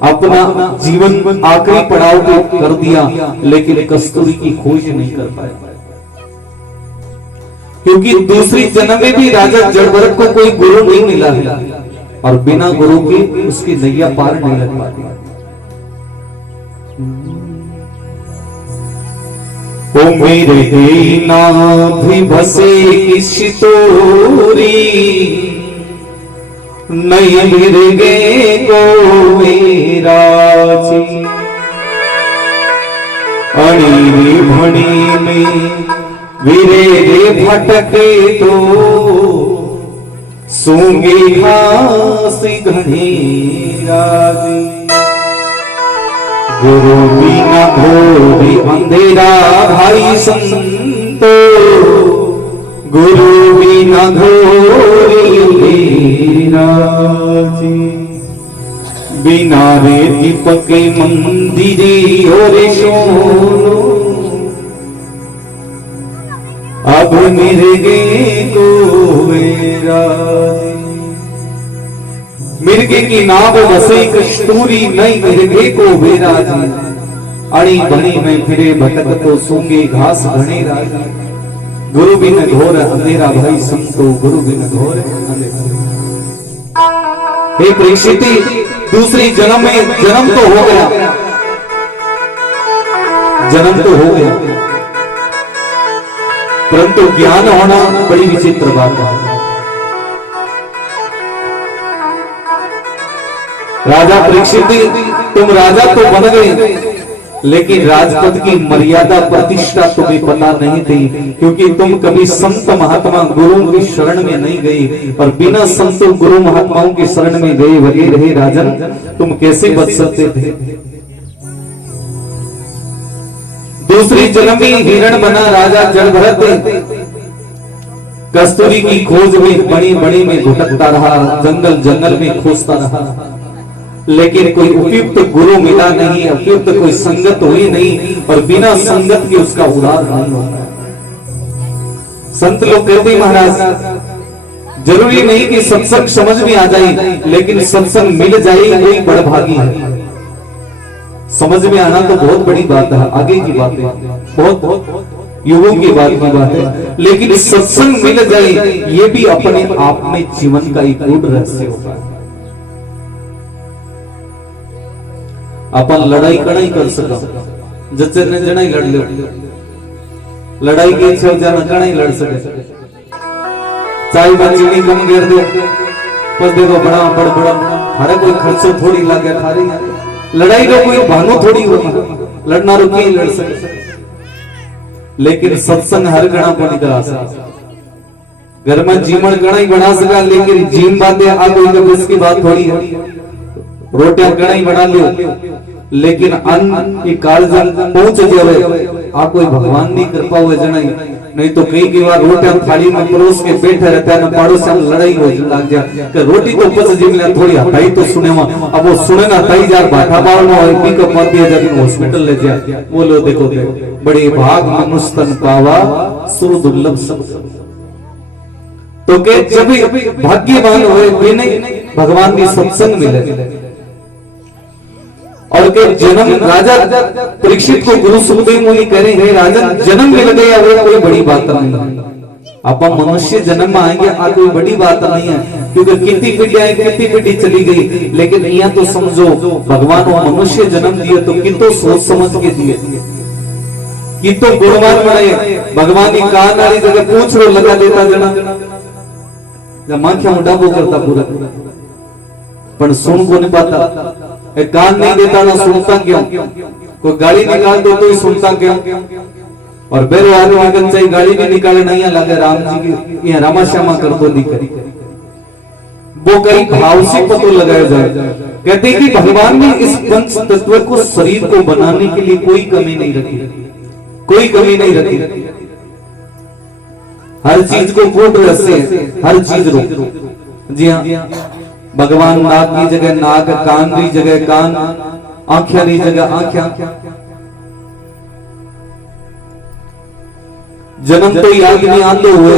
अपना जीवन आखिरी पड़ाव पे कर दिया, लेकिन कस्तूरी की खोज नहीं कर पाया, क्योंकि दूसरी जन्म में भी राजा जड़ भरत को कोई गुरु नहीं मिला है और बिना गुरु के उसकी नैया पार नहीं लग पाती। ओ मेरे नाभि बसे किस तोरी, नहीं मिर्गे को मेरा अणी भणी में वीरे रे भटके तो सूंगे घासी घनी राजी, गुरु बिना घोरी अंधेरा भाई संतो, गुरु बिना घोरी अंधेरा जी, बिना रे दीपक मंदिरे और सोनो, अब मिर्गे को मिर्गे की नाव बसे कस्तूरी, नहीं मिर्गे को बेराजी, अड़ी बनी में फिरे भटक तो सूंगे घास घने राजी, गुरु बिन घोर अंधेरा भाई संतो, गुरु बिन घोर अंधेरा। हे परीक्षित, दूसरी जन्म में जन्म तो हो गया, जन्म तो हो गया, परंतु ज्ञान होना बड़ी विचित्र बात है। राजा परीक्षित, तुम राजा तो बन गए, लेकिन राजपद की मर्यादा प्रतिष्ठा तुम्हें पता नहीं थी, क्योंकि तुम कभी संत महात्मा गुरुओं की शरण में नहीं गए, और बिना संत गुरु महात्माओं की शरण में गए वगे रहे राजन, तुम कैसे बच सकते थे? दूसरी जन्म में हिरण बना राजा जड़ भरत, कस्तूरी की खोज में बड़ी बड़ी में भटकता रहा, जंगल जंगल में खोजता रहा, लेकिन कोई उपयुक्त गुरु मिला नहीं, उपयुक्त कोई संगत हुई नहीं, और बिना संगत के उसका उद्धार नहीं होता। संत लोग कहते महाराज जरूरी नहीं कि सत्संग समझ में आ जाए, लेकिन सत्संग मिल जाए वही बड़भागी है। समझ में आना तो बहुत बड़ी बात है, आगे की बात है, बहुत युगों की बात है, लेकिन सत्संग मिल जाए ये भी अपने आप में जीवन का एक गूढ़ रहस्य होता है। अपन लड़ाई कड़ाई कर सका, जच्चे ने जनाई लड़ लो, लड़ाई की इच्छा जाना कड़ाई लड़ सके, चाय में चीनी कम गिर दो, बस देखो बड़ा हरे कोई खर्चो थोड़ी लागे, थारी लड़ाई का कोई बहानो थोड़ी होती, लड़ना रुकी लड़ सके, लेकिन सत्संग हर गणा को नहीं करा सकता। घर में जीवन गणा ही बना सका, लेकिन जीन बातें आ कोई इसकी बात थोड़ी है। रोटियां गणा ही बना लियो, लेकिन अन्न की कालजन पहुंच जावे आ कोई भगवान की कृपा हुए जनाई, नहीं तो कई बार रोटियां थाली में परोस के बैठे रहता है, पड़ोस में लड़ाई हो लग जाए कि रोटी तो पच जीवले थोड़ी हटाई तो सुने में, अब वो सुने ना ताई जार बाठा बाल में और पी कप दिया जाके हॉस्पिटल ले जाए, वो लो देखो बड़े भाग मनुष्य तन पावा सो दुर्लभ सब। तो के जब भाग्यवान हुए कोई नहीं भगवान की सत्संग मिले। और के जन्म राजा परीक्षित को गुरु सुखदेव मुनि कह रहे हैं, राजन जन्म मिल गया वो कोई बड़ी बात नहीं है। आप मनुष्य जन्म में आएंगे आ कोई बड़ी बात नहीं है, क्योंकि कितनी पीढ़ी चली गई, लेकिन यहाँ तो समझो भगवान वो मनुष्य जन्म दिए तो कितो सोच समझ के दिए, कितो गुणवान बनाए। भगवान की कान वाली जगह पूछ रो लगा देता जना, जब माखिया उडाबो करता पूरा, पर सुन को नहीं पाता, कान नहीं देता ना सुनता क्यों, कोई गाली निकाल दो तो ही सुनता क्यों, और बेरो आदमी अगर चाहिए गाली भी निकाले नहीं लगे राम जी की यहाँ रामा श्यामा कर दो दिखे, वो कई भाव से पतो लगाया जाए। कहते हैं कि भगवान ने इस पंच तत्व को शरीर को बनाने के लिए कोई कमी नहीं रखी, कोई कमी नहीं रखी, हर चीज को पूर्ण रहस्य, हर चीज रो। जी हाँ, भगवान नाक की जगह नाक, कान की जगह कान, आंखें की जगह आंखें। जन्म तो याद नहीं आते हुए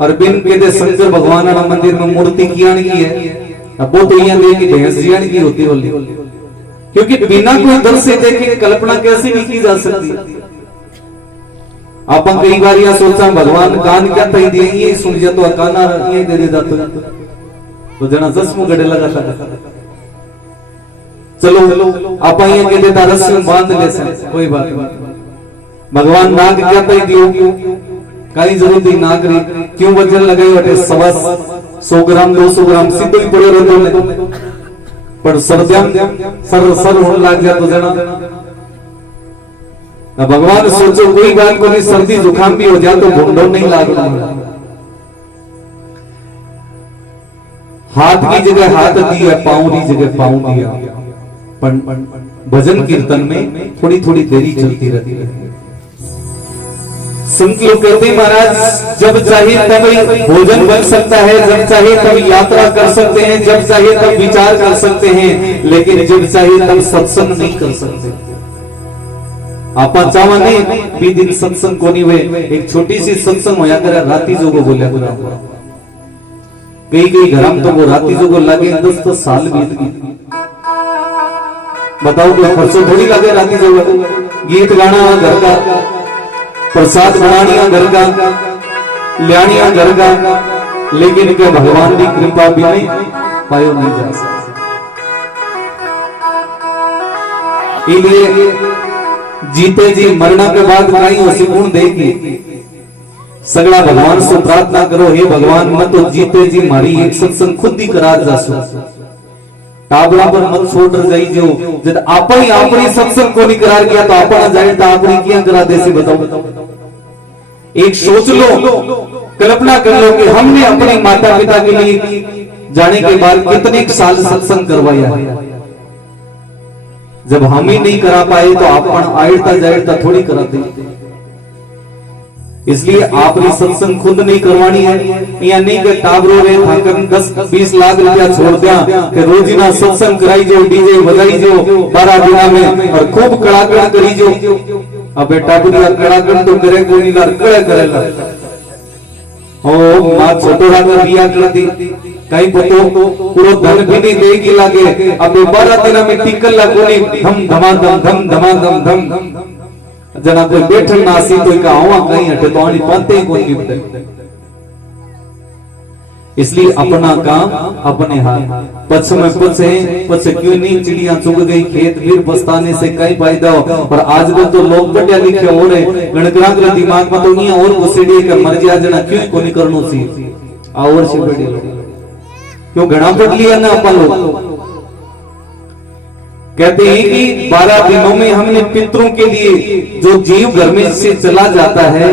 और बिन के शंकर भगवान मंदिर में मूर्ति की है, अब वो तो यहाँ देखी भैंस जियान की होती होली, क्योंकि बिना कोई दर से देखे कल्पना कैसे भी की जा सकती। आप कई बार यह सोचा भगवान कान क्या तय दिए, ये सुन जा तो काना ये दे देता तो जना जस्मु गड़े लगा था। चलो आप यहाँ के देता रस्सी में बांध ले से कोई बात नहीं। भगवान नाग क्या तय दियो, कहीं जरूरत ही नाग री क्यों वजन लगाई बटे 100 ग्राम 200 ग्राम सीधे ही पड़े रहते, पर सर्द्याम सर होने लग जाए तो जना भगवान सोचो कोई बात को नहीं, सर्दी जुकाम भी हो जाए तो भूडो नहीं लागना। हाथ की जगह हाथ दिया, पांव की जगह पांव दिया, भजन कीर्तन में थोड़ी थोड़ी देरी चलती रहती है। संत लोग कहते हैं महाराज जब चाहे तब भोजन बन सकता है, जब चाहे तब यात्रा कर सकते हैं, जब चाहे तब विचार कर सकते हैं, लेकिन जब चाहे तब सत्संग नहीं कर सकते। आप चावा नहीं भी दिन सत्संग को नहीं हुए, एक छोटी सी सत्संग होया करे राती जो को बोलिया करा, कई घर तो वो राती जो को लगे 10 साल बीत गई। बताओ कोई खर्चो थोड़ी लगे राती जो गीत गाना घर का, प्रसाद बनानिया घर का, लियानिया घर का, लेकिन क्या भगवान की कृपा भी नहीं पायो नहीं जा सकता। इसलिए जीते जी मरना के बाद कहीं उसी गुण देगी, सगड़ा भगवान से प्रार्थना करो, हे भगवान मत तो जीते जी मारी एक सत्संग खुद ही करा जा सो, टाबरा पर मत छोड़ जाई जो, जब आप ही अपनी सत्संग को नहीं करार किया तो अपना जाए तो अपनी क्या करा दे से बताओ। एक सोच लो, कल्पना कर लो कि हमने अपने माता पिता के लिए जाने के बाद कितने साल सत्संग करवाया है, जब हम ही नहीं करा पाए तो अपन आयता जायता थोड़ी कराते। इसलिए आपने सत्संग खुद नहीं करवानी है, या नहीं कि टाबरों ने थाकन 10-20 लाख रुपया छोड़ दिया कि रोजीना सत्संग कराई जो, डीजे बजाई जो 12 दिना में और खूब कड़ाकड़ करी जो। अबे टाबरिया कड़ाकड़ तो करे कोई नहीं, कड़े करेला ओ मां छोटो राजा बिया कर दी कहीं को तो पूरा धन भी नहीं देगी लागे अब 12 दिन में टिकल लगोनी धम धमाधम धम जना कोई बैठन ना सी कोई का आवा कहीं हटे तो आनी पाते कोई निपटे इसलिए अपना काम अपने हाथ पछ में पछ क्यों नहीं चिड़िया चुग गई खेत फिर पछताने से कई फायदा हो और आजकल तो लोग पढ़े लिखे हो रहे गणग्रांत दिमाग में तो नहीं और घुसेड़ी का मर जा जना क्यों को नहीं करनो सी और से बड़ी क्यों घना पढ़ लिया ना अपन लोग कहते हैं कि 12 दिनों में हमने पितरों के लिए जो जीव घर में से चला जाता है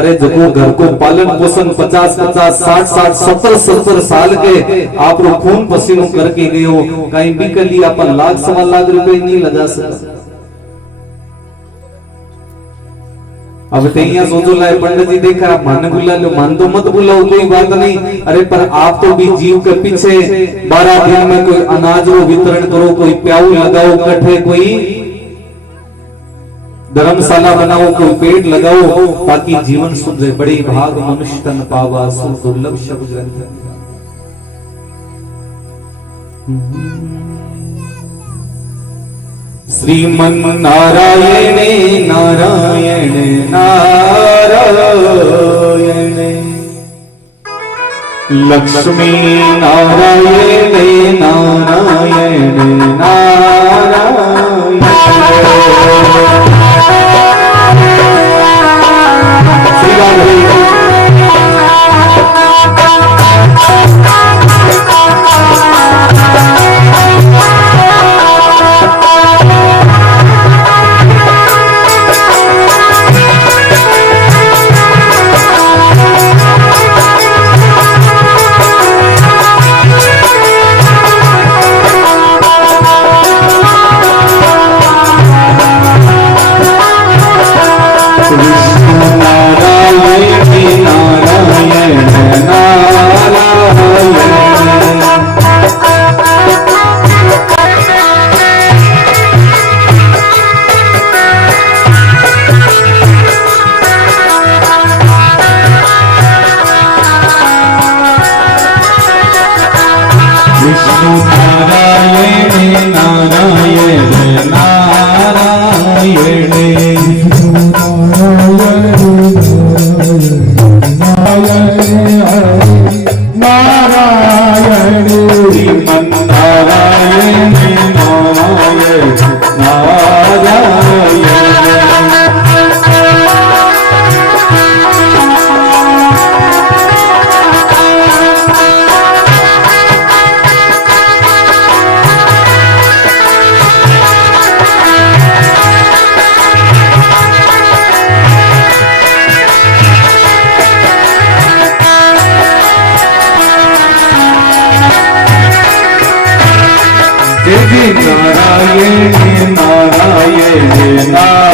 अरे जो घर को पालन पोषण 50-50 60-60 70-70 साल के आप लोग खून पसीनों करके गए हो कहीं भी कर लिया अपन लाख सवा लाख रुपए नहीं लगा सकता अब तैया सोचो लाए पंडित जी देखा आप मान बुला लो मान तो मत बुलाओ कोई बात नहीं अरे पर आप तो भी जीव के पीछे 12 दिन में कोई अनाज को वितरण करो कोई प्याऊ लगाओ कट्ठे कोई धर्मशाला बनाओ कोई पेड़ लगाओ ताकि जीवन सुधरे बड़ी भाग मनुष्य तन पावा सुर दुर्लभ शब्द ग्रंथ श्रीमन नारायण नारायण नारायण लक्ष्मी नारायण नारायण नारायण श्री राम नारायण नारायण नारायण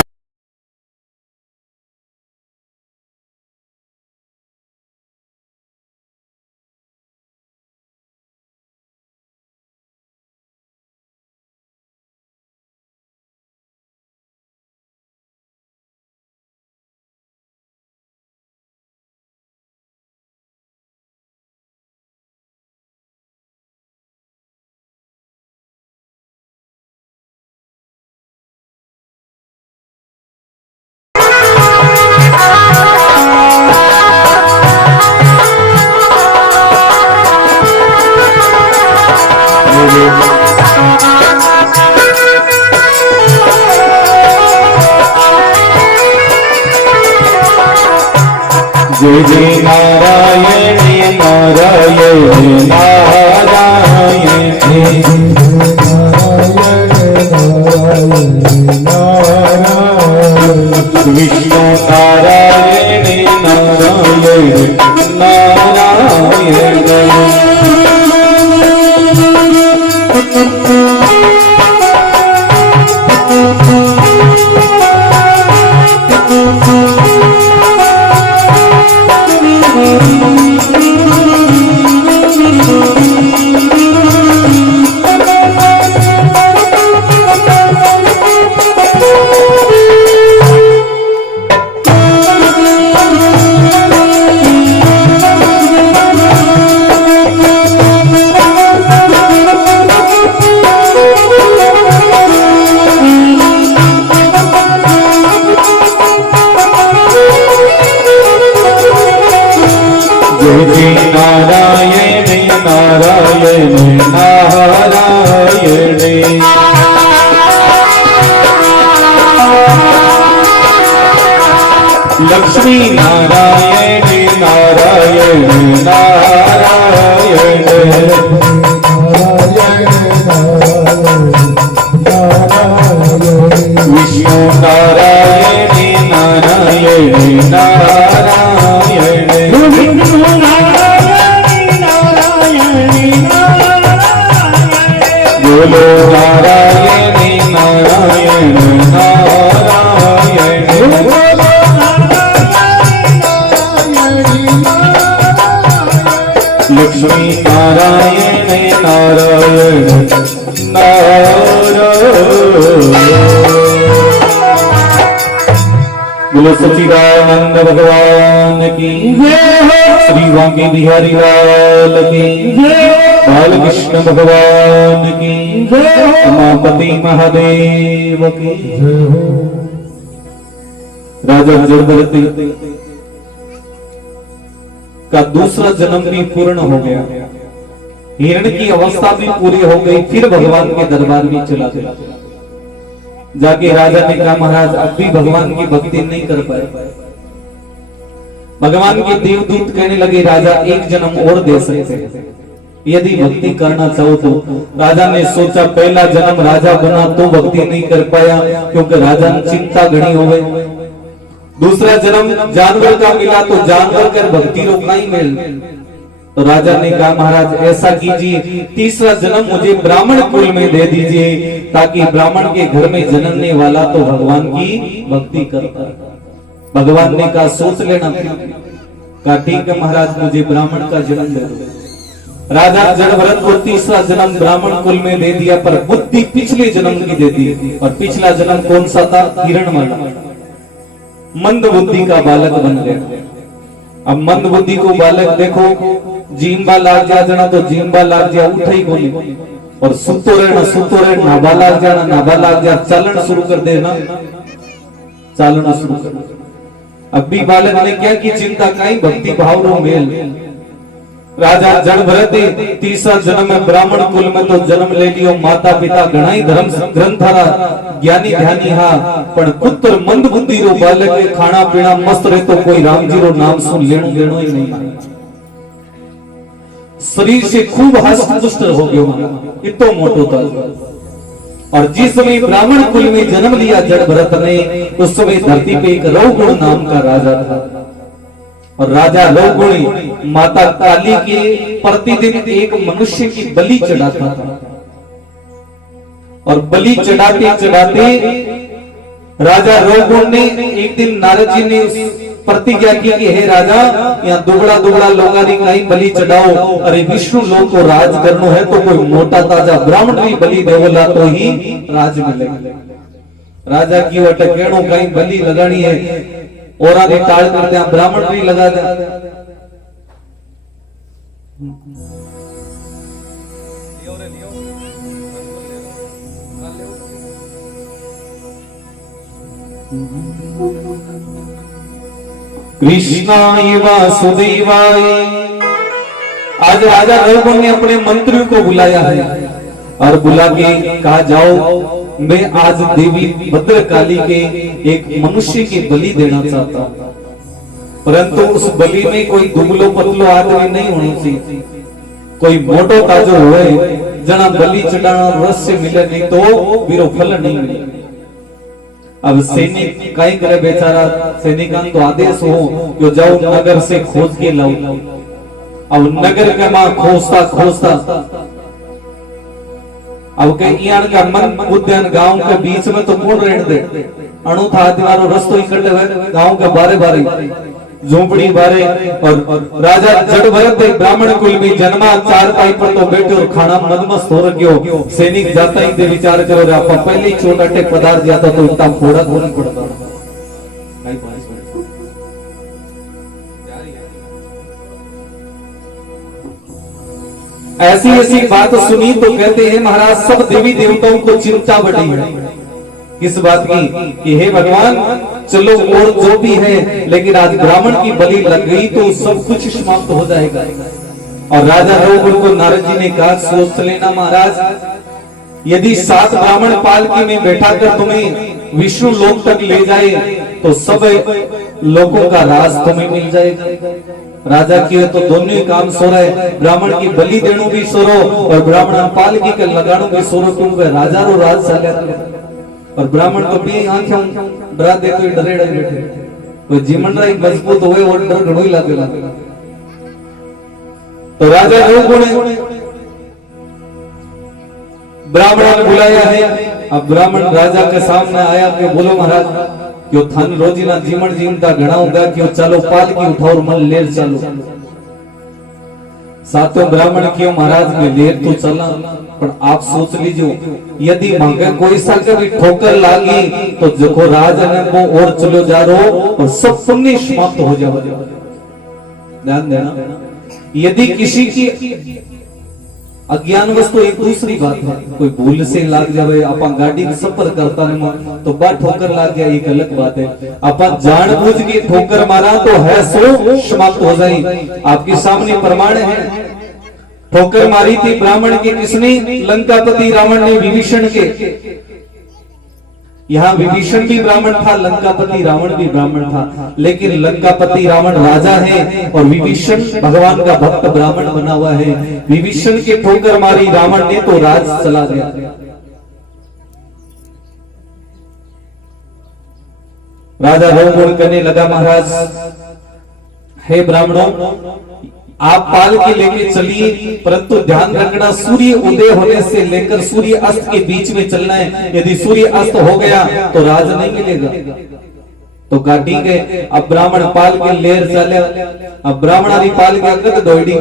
जय जय नारायण नारायण नारायण विष्णु नारायण नारायण नारायण लक्ष्मी नारायण नारायण नारायण विष्णु नारायण नारायण नारायण विष्णु नारायण नारायण बोलो नारायण नारायण नारायण लक्ष्मी नारायण नारायण नारायण बोलो सच्चिदानंद भगवान की श्री वांके बिहारी लाल की बालकृष्ण भगवान की उमापति महादेव की राजा जड़भरती का दूसरा जन्म भी पूर्ण हो गया, हिरण की अवस्था भी पूरी हो गई, फिर भगवान के दरबार में चला गया। जाके राजा ने कहा महाराज अब भी भगवान की भक्ति नहीं कर पाए। भगवान के देवदूत कहने लगे राजा एक जन्म और दे सकते हैं यदि भक्ति करना चाहो तो। राजा ने सोचा पहला जन्म राजा बना तो भक्ति नहीं कर पाया क्योंकि राजा ने चिंता घनी हो गई। दूसरा जन्म जानवर का मिला तो जानवर कर भक्ति रोकना ही मिल। तो राजा ने कहा महाराज ऐसा कीजिए तीसरा जन्म मुझे ब्राह्मण कुल में दे दीजिए ताकि ब्राह्मण के घर में जन्मने वाला तो भगवान की भक्ति करता। भगवान ने कहा सोच लेना। कहा ठीक है महाराज मुझे ब्राह्मण का जन्म दे दो। राजा जड़भरत को तीसरा जन्म ब्राह्मण कुल में दे दिया पर बुद्धि पिछले जन्म की दे दी। और पिछला जन्म कौन सा था? हिरणमल। मंद बुद्धि का बालक बन गया। अब मंद बुद्धि को बालक देखो जींबा लाग जा जाना तो जींबा लाग जा उठ ही बोली और सुतो रहना नाभा लाग जाना नाभा लाग जा चलन शुरू कर देना चालना शुरू कर। अब भी बालक ने क्या की चिंता कहीं भक्ति भाव रो मेल। राजा जड़भरत तीसरा जन्म में ब्राह्मण कुल में तो जन्म ले लियो। माता पिता घणाई धर्म ग्रंथरा ज्ञानी ध्यानी हा पण पुत्र मंद बुद्धि रो बालक खाना पीना मस्त रहे तो कोई राम जी रो नाम सुन लेनो देनो ही नहीं। शरीर से खूब हष्ट पुष्ट हो गयो इतो मोटो था। और जिस समय ब्राह्मण कुल में जन्म लिया जड़भरत ने उस समय धरती पे एक रौगुण नाम का राजा था। और राजा रौगुणी माता काली के प्रतिदिन एक मनुष्य की बलि चढ़ाता था। और बलि चढ़ाते चढ़ाते राजा रौगुण ने एक दिन नारद जी ने प्रतिज्ञा की कि हे राजा यहाँ दुबड़ा दुबड़ा लोगारी कहीं बलि चढ़ाओ। अरे विष्णु लोक को राज करनो है तो कोई मोटा ताजा ब्राह्मण भी बलि देवला तो ही राज मिलेगा। राजा की वट कहनो कहीं बलि लगानी है और आगे टाल करते हैं ब्राह्मण भी लगा दे। कृष्णाय वासुदेवाय। आज राजा रघुवन ने अपने मंत्रियों को बुलाया है और बुला के कहा जाओ मैं आज देवी भद्रकाली के एक मनुष्य की बलि देना चाहता हूं परंतु उस बलि में कोई दुबलो पतलो आदमी नहीं होना चाहिए। कोई मोटो ताजो होए जना बलि चढ़ाना रस से मिले नहीं तो वीरो फल नहीं मिले। अब सैनिक कई करे बेचारा सैनिकान तो आदेश हो कि जाओ नगर से खोज के लाओ। अब नगर के मां खोजता खोजता अब कहीं का मन उद्यान गांव के बीच में तो कौन रहने दे अणुथा आदिवारो रस्तो इकट्ठे हुए गांव के बारे बारे झोपड़ी बारे। और राजा जड़भरत ब्राह्मण कुल में जन्मा चार पाई पर तो बैठे और खाना मदमस्त हो रखियो। सैनिक जाता ही दे विचार करो रे आप पहले छोटे पदार्थ जाता तो इतना फोड़ा नहीं पड़ता। ऐसी ऐसी बात सुनी तो कहते हैं महाराज सब देवी देवताओं को चिंता बढ़ी है। किस बात की कि हे भगवान चलो और जो भी है लेकिन आज ब्राह्मण की बलि लग गई तो सब कुछ समाप्त हो जाएगा। और राजा रघुवर को नारद जी ने कहा सोच लेना महाराज यदि 7 ब्राह्मण पालकी में बैठा कर तुम्हें विष्णु लोक तक ले जाए तो सब लोगों का राज तुम्हें मिल जाएगा। राजा की तो दोनों ही काम सो रहा है, ब्राह्मण की बलि देणु भी सोरो और ब्राह्मण पालकी के लगाणु भी सोरो, क्योंकि राजा रो राज चाले और ब्राह्मण तो भी आंखें डरा दे तो डरे डरे बैठे। तो जीवन राय मजबूत हुए और डर घणो ही लागेला। तो राजा लोगों ने ब्राह्मण ने बुलाया है। अब ब्राह्मण राजा के सामने आया कि बोलो महाराज क्यों थान रोजी ना जीवन जीवता घना होगा, क्यों चलो पालकी उठाओ और मन लेर चलो। सातों ब्राह्मण क्यों महाराज में लेर तो चला, पर आप सोच लीजिए यदि मांगे कोई सा कभी ठोकर लागी तो जो राज ने वो और चलो जा रो और सब पुण्य समाप्त हो जाओ। ध्यान देना, यदि किसी की अज्ञान वस्तु एक दूसरी बात है, कोई भूल से लाग जावे, अपन गाड़ी में सफर करता नहीं तो बात ठोकर लाग गया एक अलग बात है। अपन जानबूझ के ठोकर मारा तो है सो समाप्त हो जाए। आपके सामने प्रमाण है, ठोकर मारी थी ब्राह्मण के किसने? लंकापति रावण ने विभीषण के। यहाँ विभीषण भी ब्राह्मण था, लंकापति रावण भी ब्राह्मण था, लेकिन लंकापति रावण राजा है और विभीषण भगवान का भक्त ब्राह्मण बना हुआ है। विभीषण के ठोकर मारी रावण ने तो राज चला गया। राजा रोम करने लगा, महाराज हे ब्राह्मणों आप पालकी लेके चलिए, परंतु ध्यान रखना सूर्य उदय होने से लेकर सूर्य अस्त के बीच में चलना है। यदि सूर्य अस्त हो गया तो राज नहीं मिलेगा। तो गाड़ी गए। अब ब्राह्मण पाल के लेर चले। अब ब्राह्मणारी पाल के अगत दौड़ी,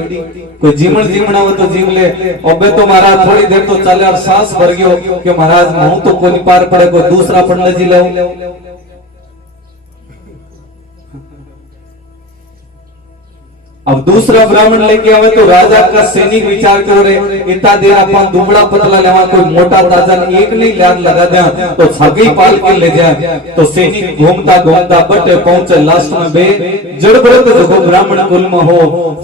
कोई जीवन जीवना हो तो जीव ले। अबे तो महाराज थोड़ी देर तो चले और सांस भर गयो कि महाराज हूं तो कोई पार पड़े, कोई दूसरा पंडित जी ले। अब दूसरा ब्राह्मण लेके आवे तो राजा का सैनिक विचार करो रे इतना देर अपन दुबड़ा पतला लेवा, कोई मोटा ताजा एक नहीं लान लगा दे तो छगी पाल के ले जाए। तो सैनिक घूमता घूमता बटे पहुंचे, लास्ट में बे जड़भरत जो ब्राह्मण कुल में हो।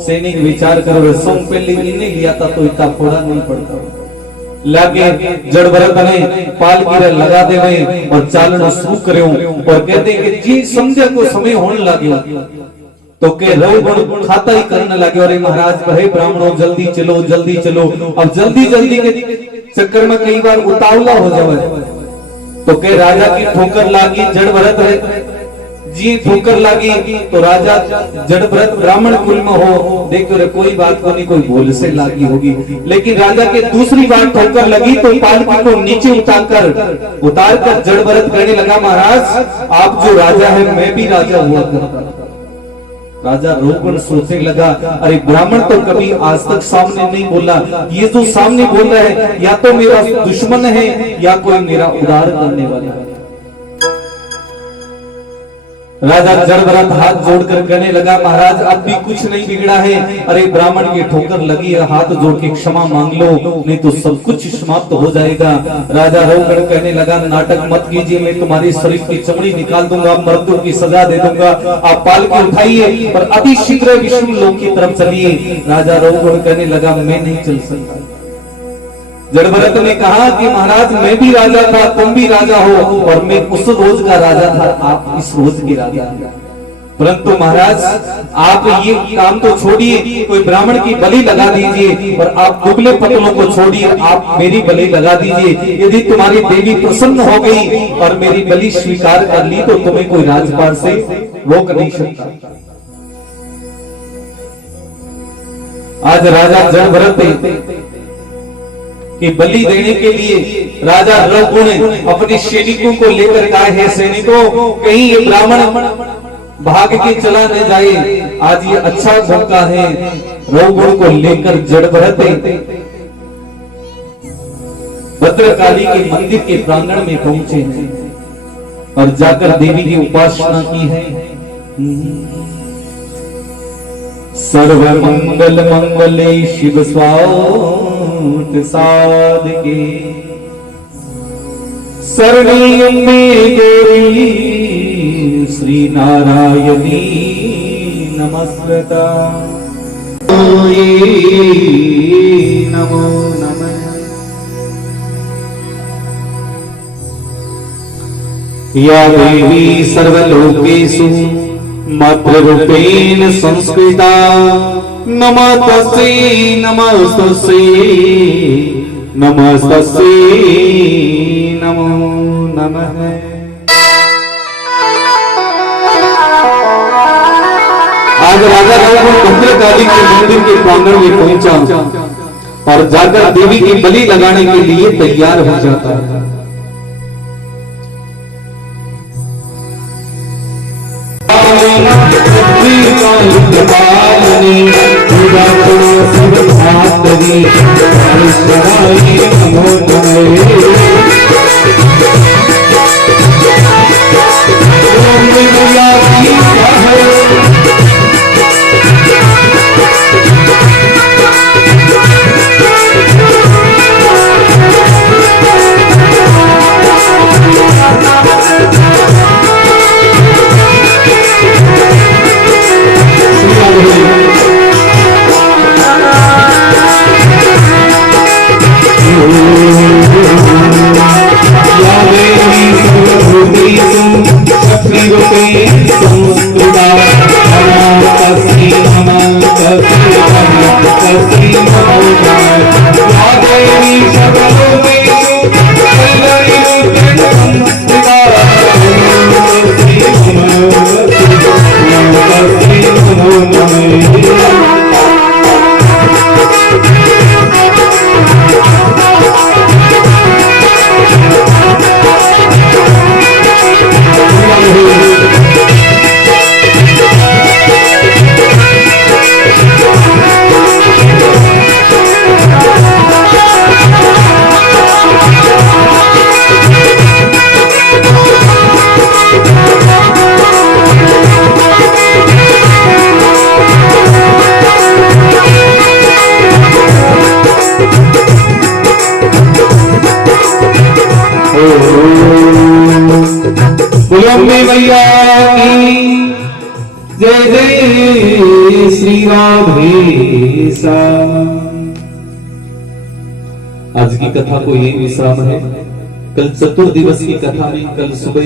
सैनिक विचार करो रे सोम पहले इन्हें लिया था तो इतना फोड़ा नहीं पड़ता। लागे जड़भरत ने पाल की लगा दे और चालना शुरू करे और कहते कि जी समझे को समय होने लगे तो के रवगुण खाता ही करने लगे। और महाराज कहे ब्राह्मणों जल्दी चलो जल्दी चलो। अब जल्दी जल्दी के चक्कर में कई बार उतावला हो जावे तो के राजा की ठोकर लागी, जड़भरत जी ठोकर लागी तो राजा जड़भरत ब्राह्मण कुल में हो। देखो रे कोई बात को नहीं, कोई भूल से लागी होगी, लेकिन राजा के दूसरी बार ठोकर लगी तो पालकी को नीचे उतार कर जड़भरत कहने लगा, महाराज आप जो राजा है मैं भी राजा हुआ करता। राजा रोगन सोचने लगा, अरे ब्राह्मण तो कभी आज तक सामने नहीं बोला, ये जो सामने बोल रहा है या तो मेरा दुश्मन है या कोई मेरा उद्धार करने वाला है। राजा जड़भरत हाथ जोड़कर कहने लगा, महाराज अब भी कुछ नहीं बिगड़ा है। अरे ब्राह्मण की ठोकर लगी है, हाथ जोड़ के क्षमा मांग लो नहीं तो सब कुछ समाप्त हो जाएगा। राजा रोकर कहने लगा, नाटक मत कीजिए, मैं तुम्हारी शरीर की चमड़ी निकाल दूंगा, मृत्यु की सजा दे दूंगा। आप पालकी उठाइए और अति शीघ्र विष्णु लोक की तरफ चलिए। राजा रोकर कहने लगा, मैं नहीं चल सकता। जड़भरत ने कहा कि महाराज मैं भी राजा था, तुम भी राजा हो और मैं उस रोज का राजा था, आप इस रोज के राजा हैं। परंतु महाराज आप ये काम तो छोड़िए, कोई ब्राह्मण की बलि लगा दीजिए और आप दुबले पतलों को छोड़िए, आप मेरी बलि लगा दीजिए। यदि तुम्हारी देवी प्रसन्न हो गई और मेरी बलि स्वीकार कर ली तो तुम्हें कोई राजपाट से रोक नहीं सकता। आज राजा जड़भरत कि बलि देने के लिए राजा रघु ने अपने सैनिकों को लेकर कहा, है सैनिकों कहीं ये ब्राह्मण भाग के चला न जाए, आज ये अच्छा मौका है। रघु को लेकर जड़भरत भद्रकाली के मंदिर के प्रांगण में पहुंचे हैं और जाकर देवी की उपासना की है। सर्वमंगल मंगले शिव स्वार्थ साधके शरणी अम्बे गौरी श्री नारायणी नमस्कृता। नमो नमः। या देवी सर्वलोकेषु मातृरूपेण संस्कृता नमस्तस्यै नमस्तस्यै नमस्तस्यै नमो नमः। आज राजा रावण भद्रकाली के मंदिर के प्रांगण में पहुंचा और जाकर देवी की बलि लगाने के लिए तैयार हो जाता है। अम्बे मैया की जय जय श्री राधेशा। आज की कथा को यही विश्राम है। कल चतुर्दिवस की कथा में कल सुबह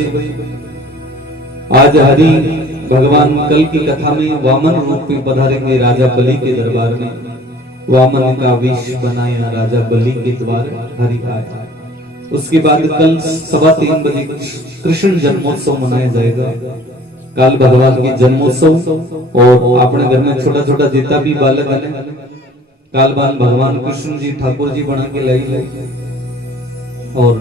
आज हरि भगवान कल की कथा में वामन रूप में पधारेंगे राजा बलि के दरबार में। वामन का वेश बनाया राजा बलि के द्वार हरि आया। उसके बाद कल 3:15 बजे कृष्ण जन्मोत्सव मनाया जाएगा। काल भगवान के जन्मोत्सव और अपने घर में छोटा छोटा जितना भी बालक है काल बाल भगवान कृष्ण जी ठाकुर जी बना के लाई और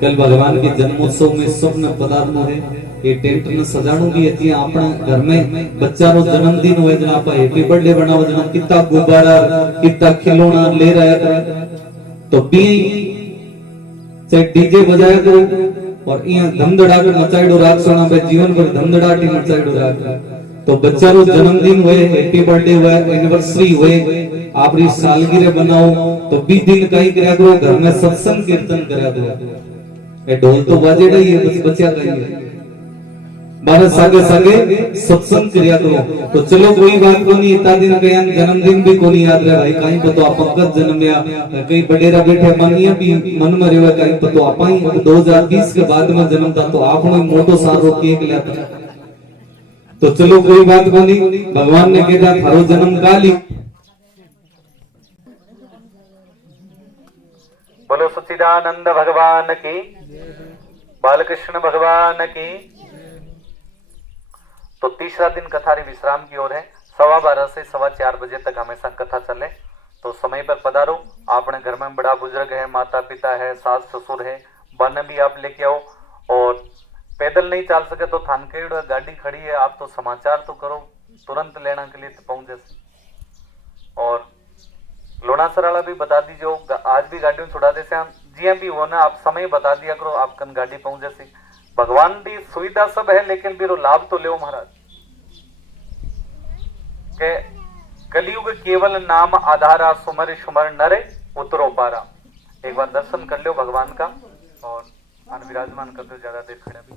कल भगवान के जन्मोत्सव में स्वप्न पदार्थ है ये टेंट ने सजाणु भी હતી આપણા घर में बच्चा रो जन्मदिन होए जना आप हैप्पी बर्थडे बनाओ जना कितना गुब्बारा कितना खिलौना ले रहा है तो भी चाहे डीजे बजाए तो और यहाँ धमधड़ाके मचाइडो राखसोना पे जीवन पर धमधड़ाटी मचाइडो राख तो बच्चा रो जन्मदिन हुए हैप्पी बर्थडे हुए एनिवर्सरी हुए आपरी सालगिरह बनाओ तो 20 दिन कहीं करया करो घर में सत्संग कीर्तन करया करो ए ढोल तो बाजेड़ा ही है बस बच्चा का ही है बारह सागे सागे सत्संग करया करो तो चलो कोई बात को नहीं इतना दिन कहीं जन्मदिन भी को नहीं याद रहे भाई कहीं पर तो आप पंकज जन्मया कई बडेरा बैठे मानिया भी मन में रेवा कहीं पर तो आप 2020 के बाद में जन्म था तो आपने मोटो सारो केक लिया तो चलो कोई बात को नहीं भगवान ने कहा थारो जन्म काली बोलो सच्चिदानंद भगवान की बालकृष्ण भगवान की। तो तीसरा दिन कथारी विश्राम की ओर है। 12:15 से 4:15 बजे तक हमेशा कथा चले तो समय पर पधारो। आपने घर में बड़ा बुजुर्ग है माता पिता है सास ससुर है बन भी आप लेके आओ और पैदल नहीं चल सके तो थानकेड़ गाड़ी खड़ी है आप तो समाचार तो करो तुरंत लेने के लिए तो पहुंचे और लोनासर वाला भी बता दीजिए आज भी गाड़ी में छुड़ा देते हम जी भी वो ना आप समय बता दिया करो आप कन गाड़ी पहुंचे सी भगवान की सुविधा सब है लेकिन फिर लाभ तो लो महाराज के कलयुग केवल नाम आधारा सुमर सुमर नरे उतरो पारा। एक बार दर्शन कर लो भगवान का और मान विराजमान कर दो ज्यादा देर खड़े भी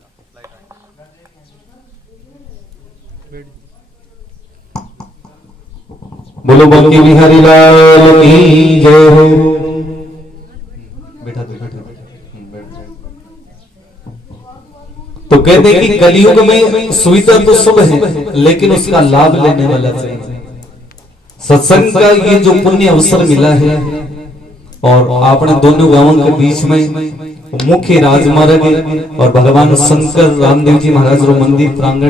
बोलो बांके बिहारी लाल की जय हो। बैठा तो कहते हैं कि कलयुग में सुविधा तो सब है, लेकिन उसका लाभ लेने वाला चाहिए। सत्संग का ये जो पुण्य अवसर मिला है, और आपने दोनों गांवों के बीच में मुख्य राजमार्ग और भगवान शंकर रामदेव जी महाराज रो मंदिर प्रांगण,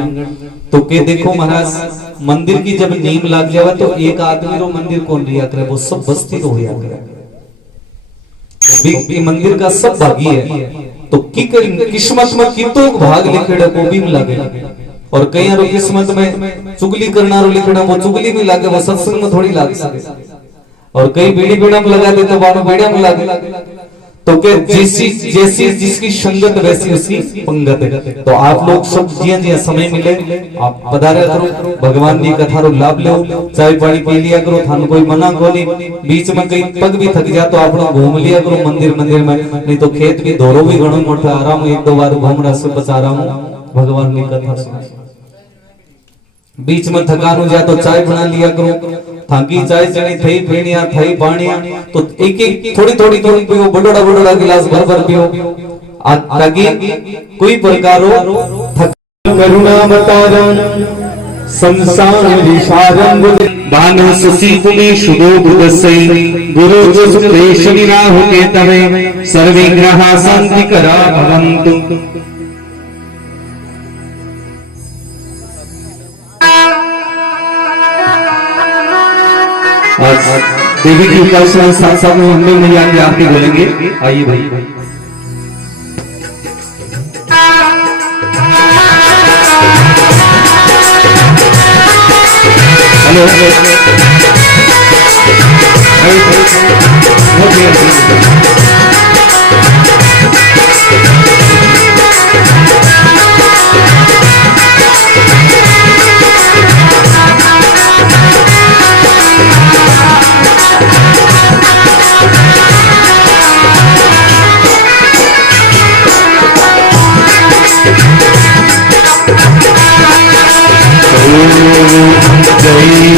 तो के देखो महाराज मंदिर की जब नींव लाग जावे तो एक आदमी रो मंदिर कौन रिया करे, वो सब बस्ती रो होया करे। मंदिर का सब भागी है, तो की किस्मत में कितो भाग लिखेड़ा वो भी लागे, और कई रो किस्मत में चुगली करना रो लिखेड़ा वो चुगली में लागे, वो सत्संग में थोड़ी लाग सके। और कई बीड़ी बीड़ा में लगा देते बाणों बीड़ा में लागे। तो के जैसी जैसी जिसकी संगत वैसी उसकी पंगत है। तो आप लोग सब जिया जिया समय मिले आप पधारा करो, भगवान की कथा रो लाभ लो, चाय पानी पी लिया करो, थान कोई मना को नहीं। बीच में कई पग भी थक जा तो आप लोग घूम लिया करो मंदिर मंदिर में, नहीं तो खेत भी दौरो भी घणो मोटा आराम एक दो बार घूम रहा से बचा रहा हूँ भगवान की कथा सुन। बीच में थकान हो जाए तो चाय बना लिया करो, थाकी चाय चनी थई पीनिया थई पानिया, तो एक एक थोड़ी थोड़ी थोड़ी पियो, बड़ोड़ा बड़ोड़ा गिलास भर भर पियो, ताकि कोई प्रकारो करुणावतारम संसार विशारम बानो सुसी कुमे शुभो बुदसे गुरु जो प्रेषणि राहु केतवे सर्वे ग्रहा शांति करा भवन्तु। देवी की उपासना साथ साथ में हम लोग मैया की आरती बोलेंगे। आइए भाई हेलो जय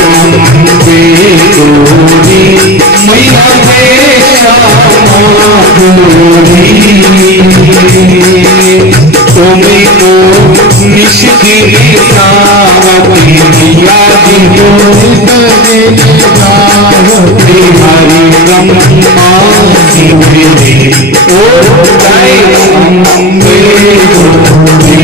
अम्बे गौरी मैया हे श्यामा गौरी, तुम्हें को निष्ठि सावती मैया जी हरि ब्रह्मा शिवरे ओ जय अम्बे गौरी।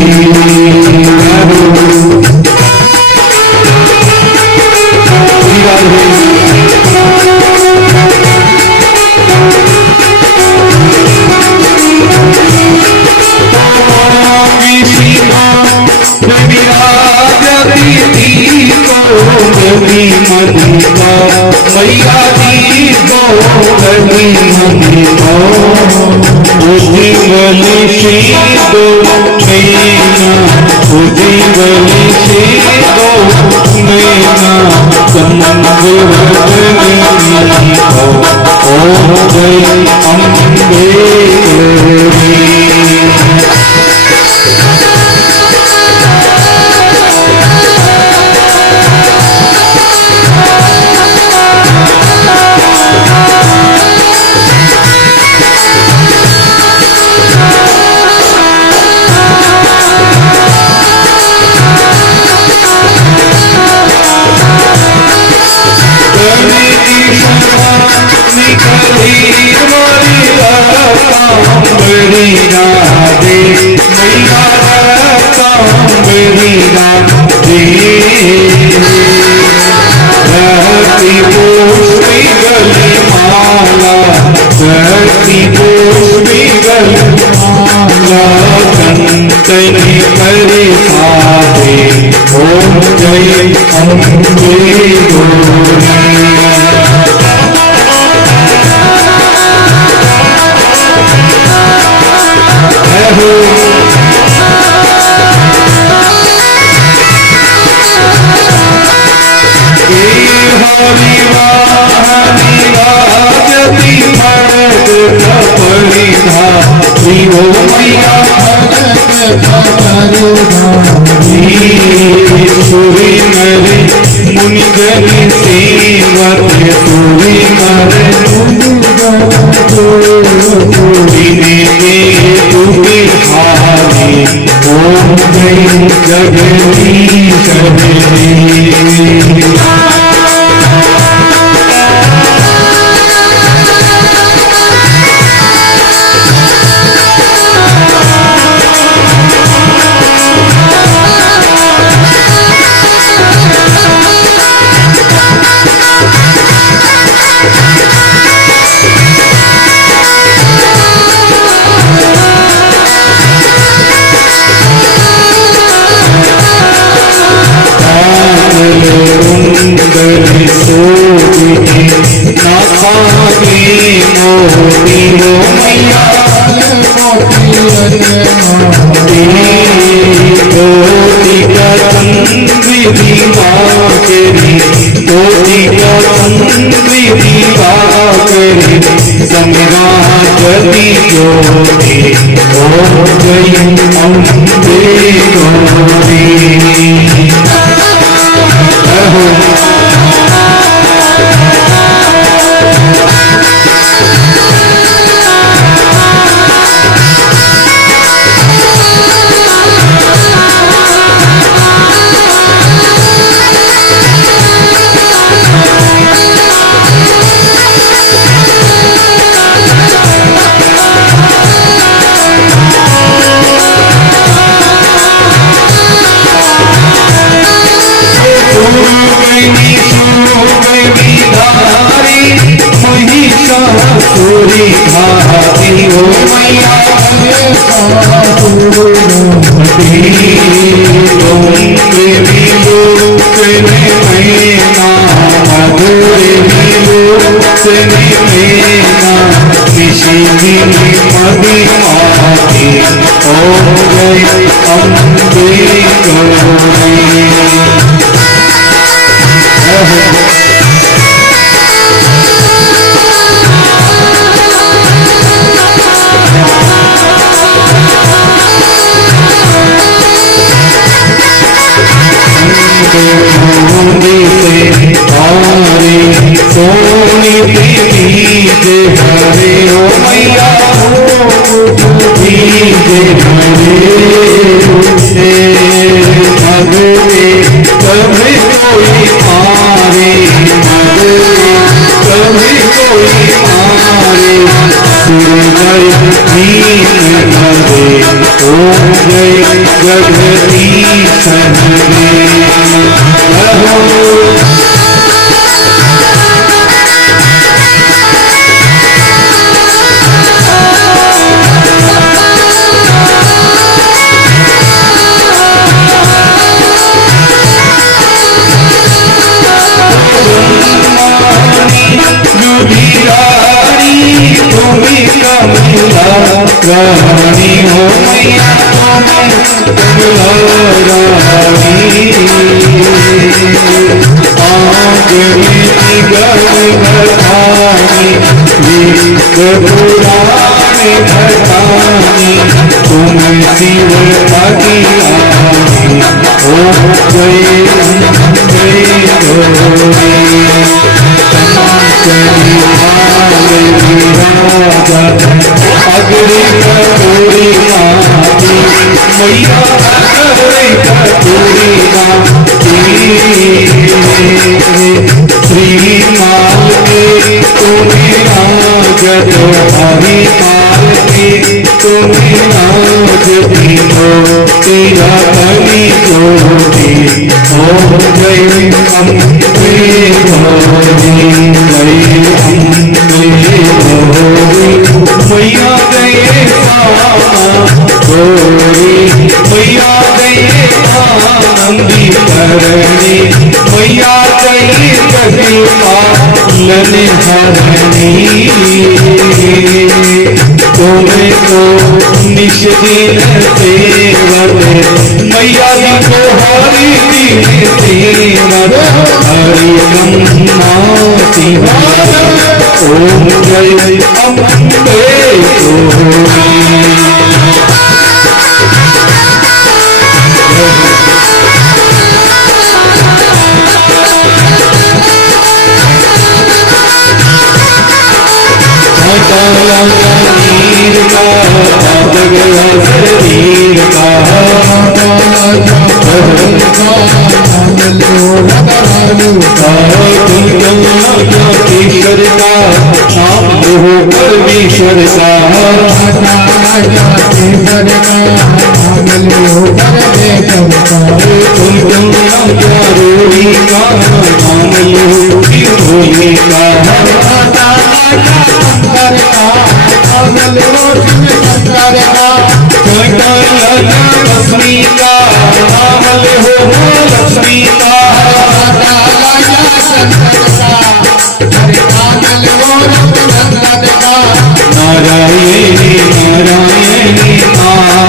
मैया दी गौरी मदिना उज्जवल श्री दो नैना, उज्जवल श्री दो नैना चंद्र ओ जय अम्बे गौरी। ओ जगदीश हरे। केशर का नाम लो परमेश्वर का रोड़ी का नाम लो भोले का लक्ष्मी का नाम लो लक्ष्मी का नारायणी नारायणी नारायणी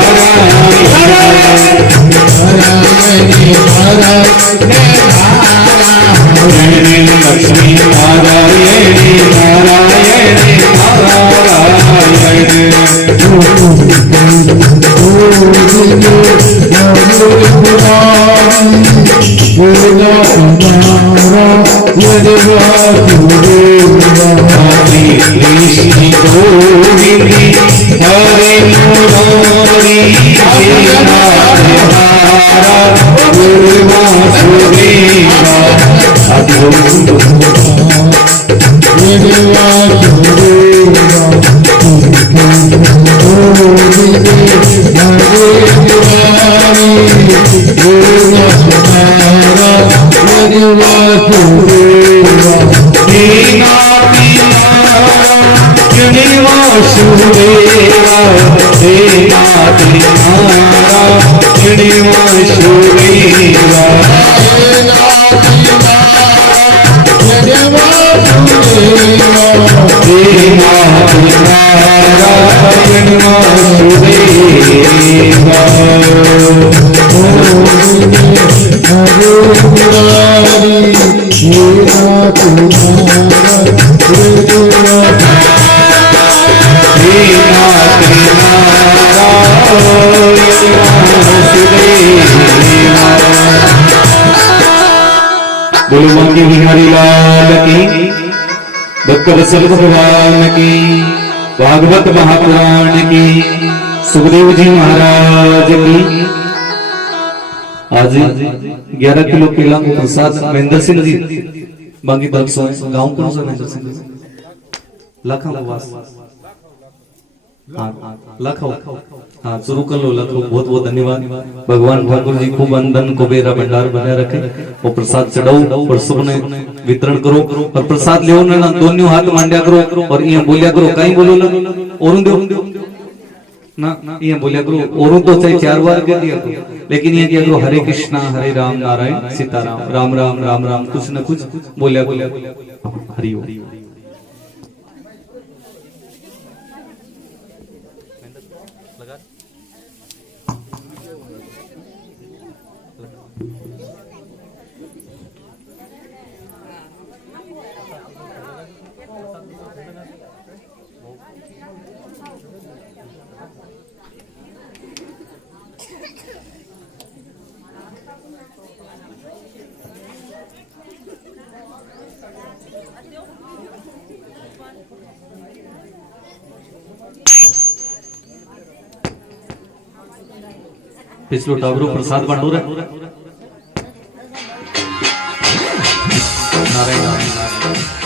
लक्ष्मी नारायणी नारायणी कृष्ण गोविंदी हरे मुरारी बोलो बांके बिहारी लाल की, भक्त वत्सल भगवान की, भागवत महापुराण की, सुखदेव जी महाराज की। आज 11 किलो केला को प्रसाद महेंद्र सिंह जी बाकी बक्सों गांव कौन सा महेंद्र सिंह लखा वास हाँ लखो हाँ शुरू कर लो लखो। बहुत बहुत धन्यवाद। भगवान ठाकुर जी खूब अंदन कुबेरा भंडार बना रखे और प्रसाद चढ़ाओ और सबने वितरण करो और प्रसाद ले ना दोनों हाथ मांड्या करो और ये बोलिया करो कहीं बोलो और ना ये बोलिया करो और तो चाहे 4 बार कह दिया करो लेकिन ये क्या करो हरे कृष्णा हरे राम नारायण सीताराम राम राम राम राम कुछ न कुछ बोलिया बोलिया हरि ओम। पिछलो टाबरो प्रसाद बांटो रे नारायण नारायण।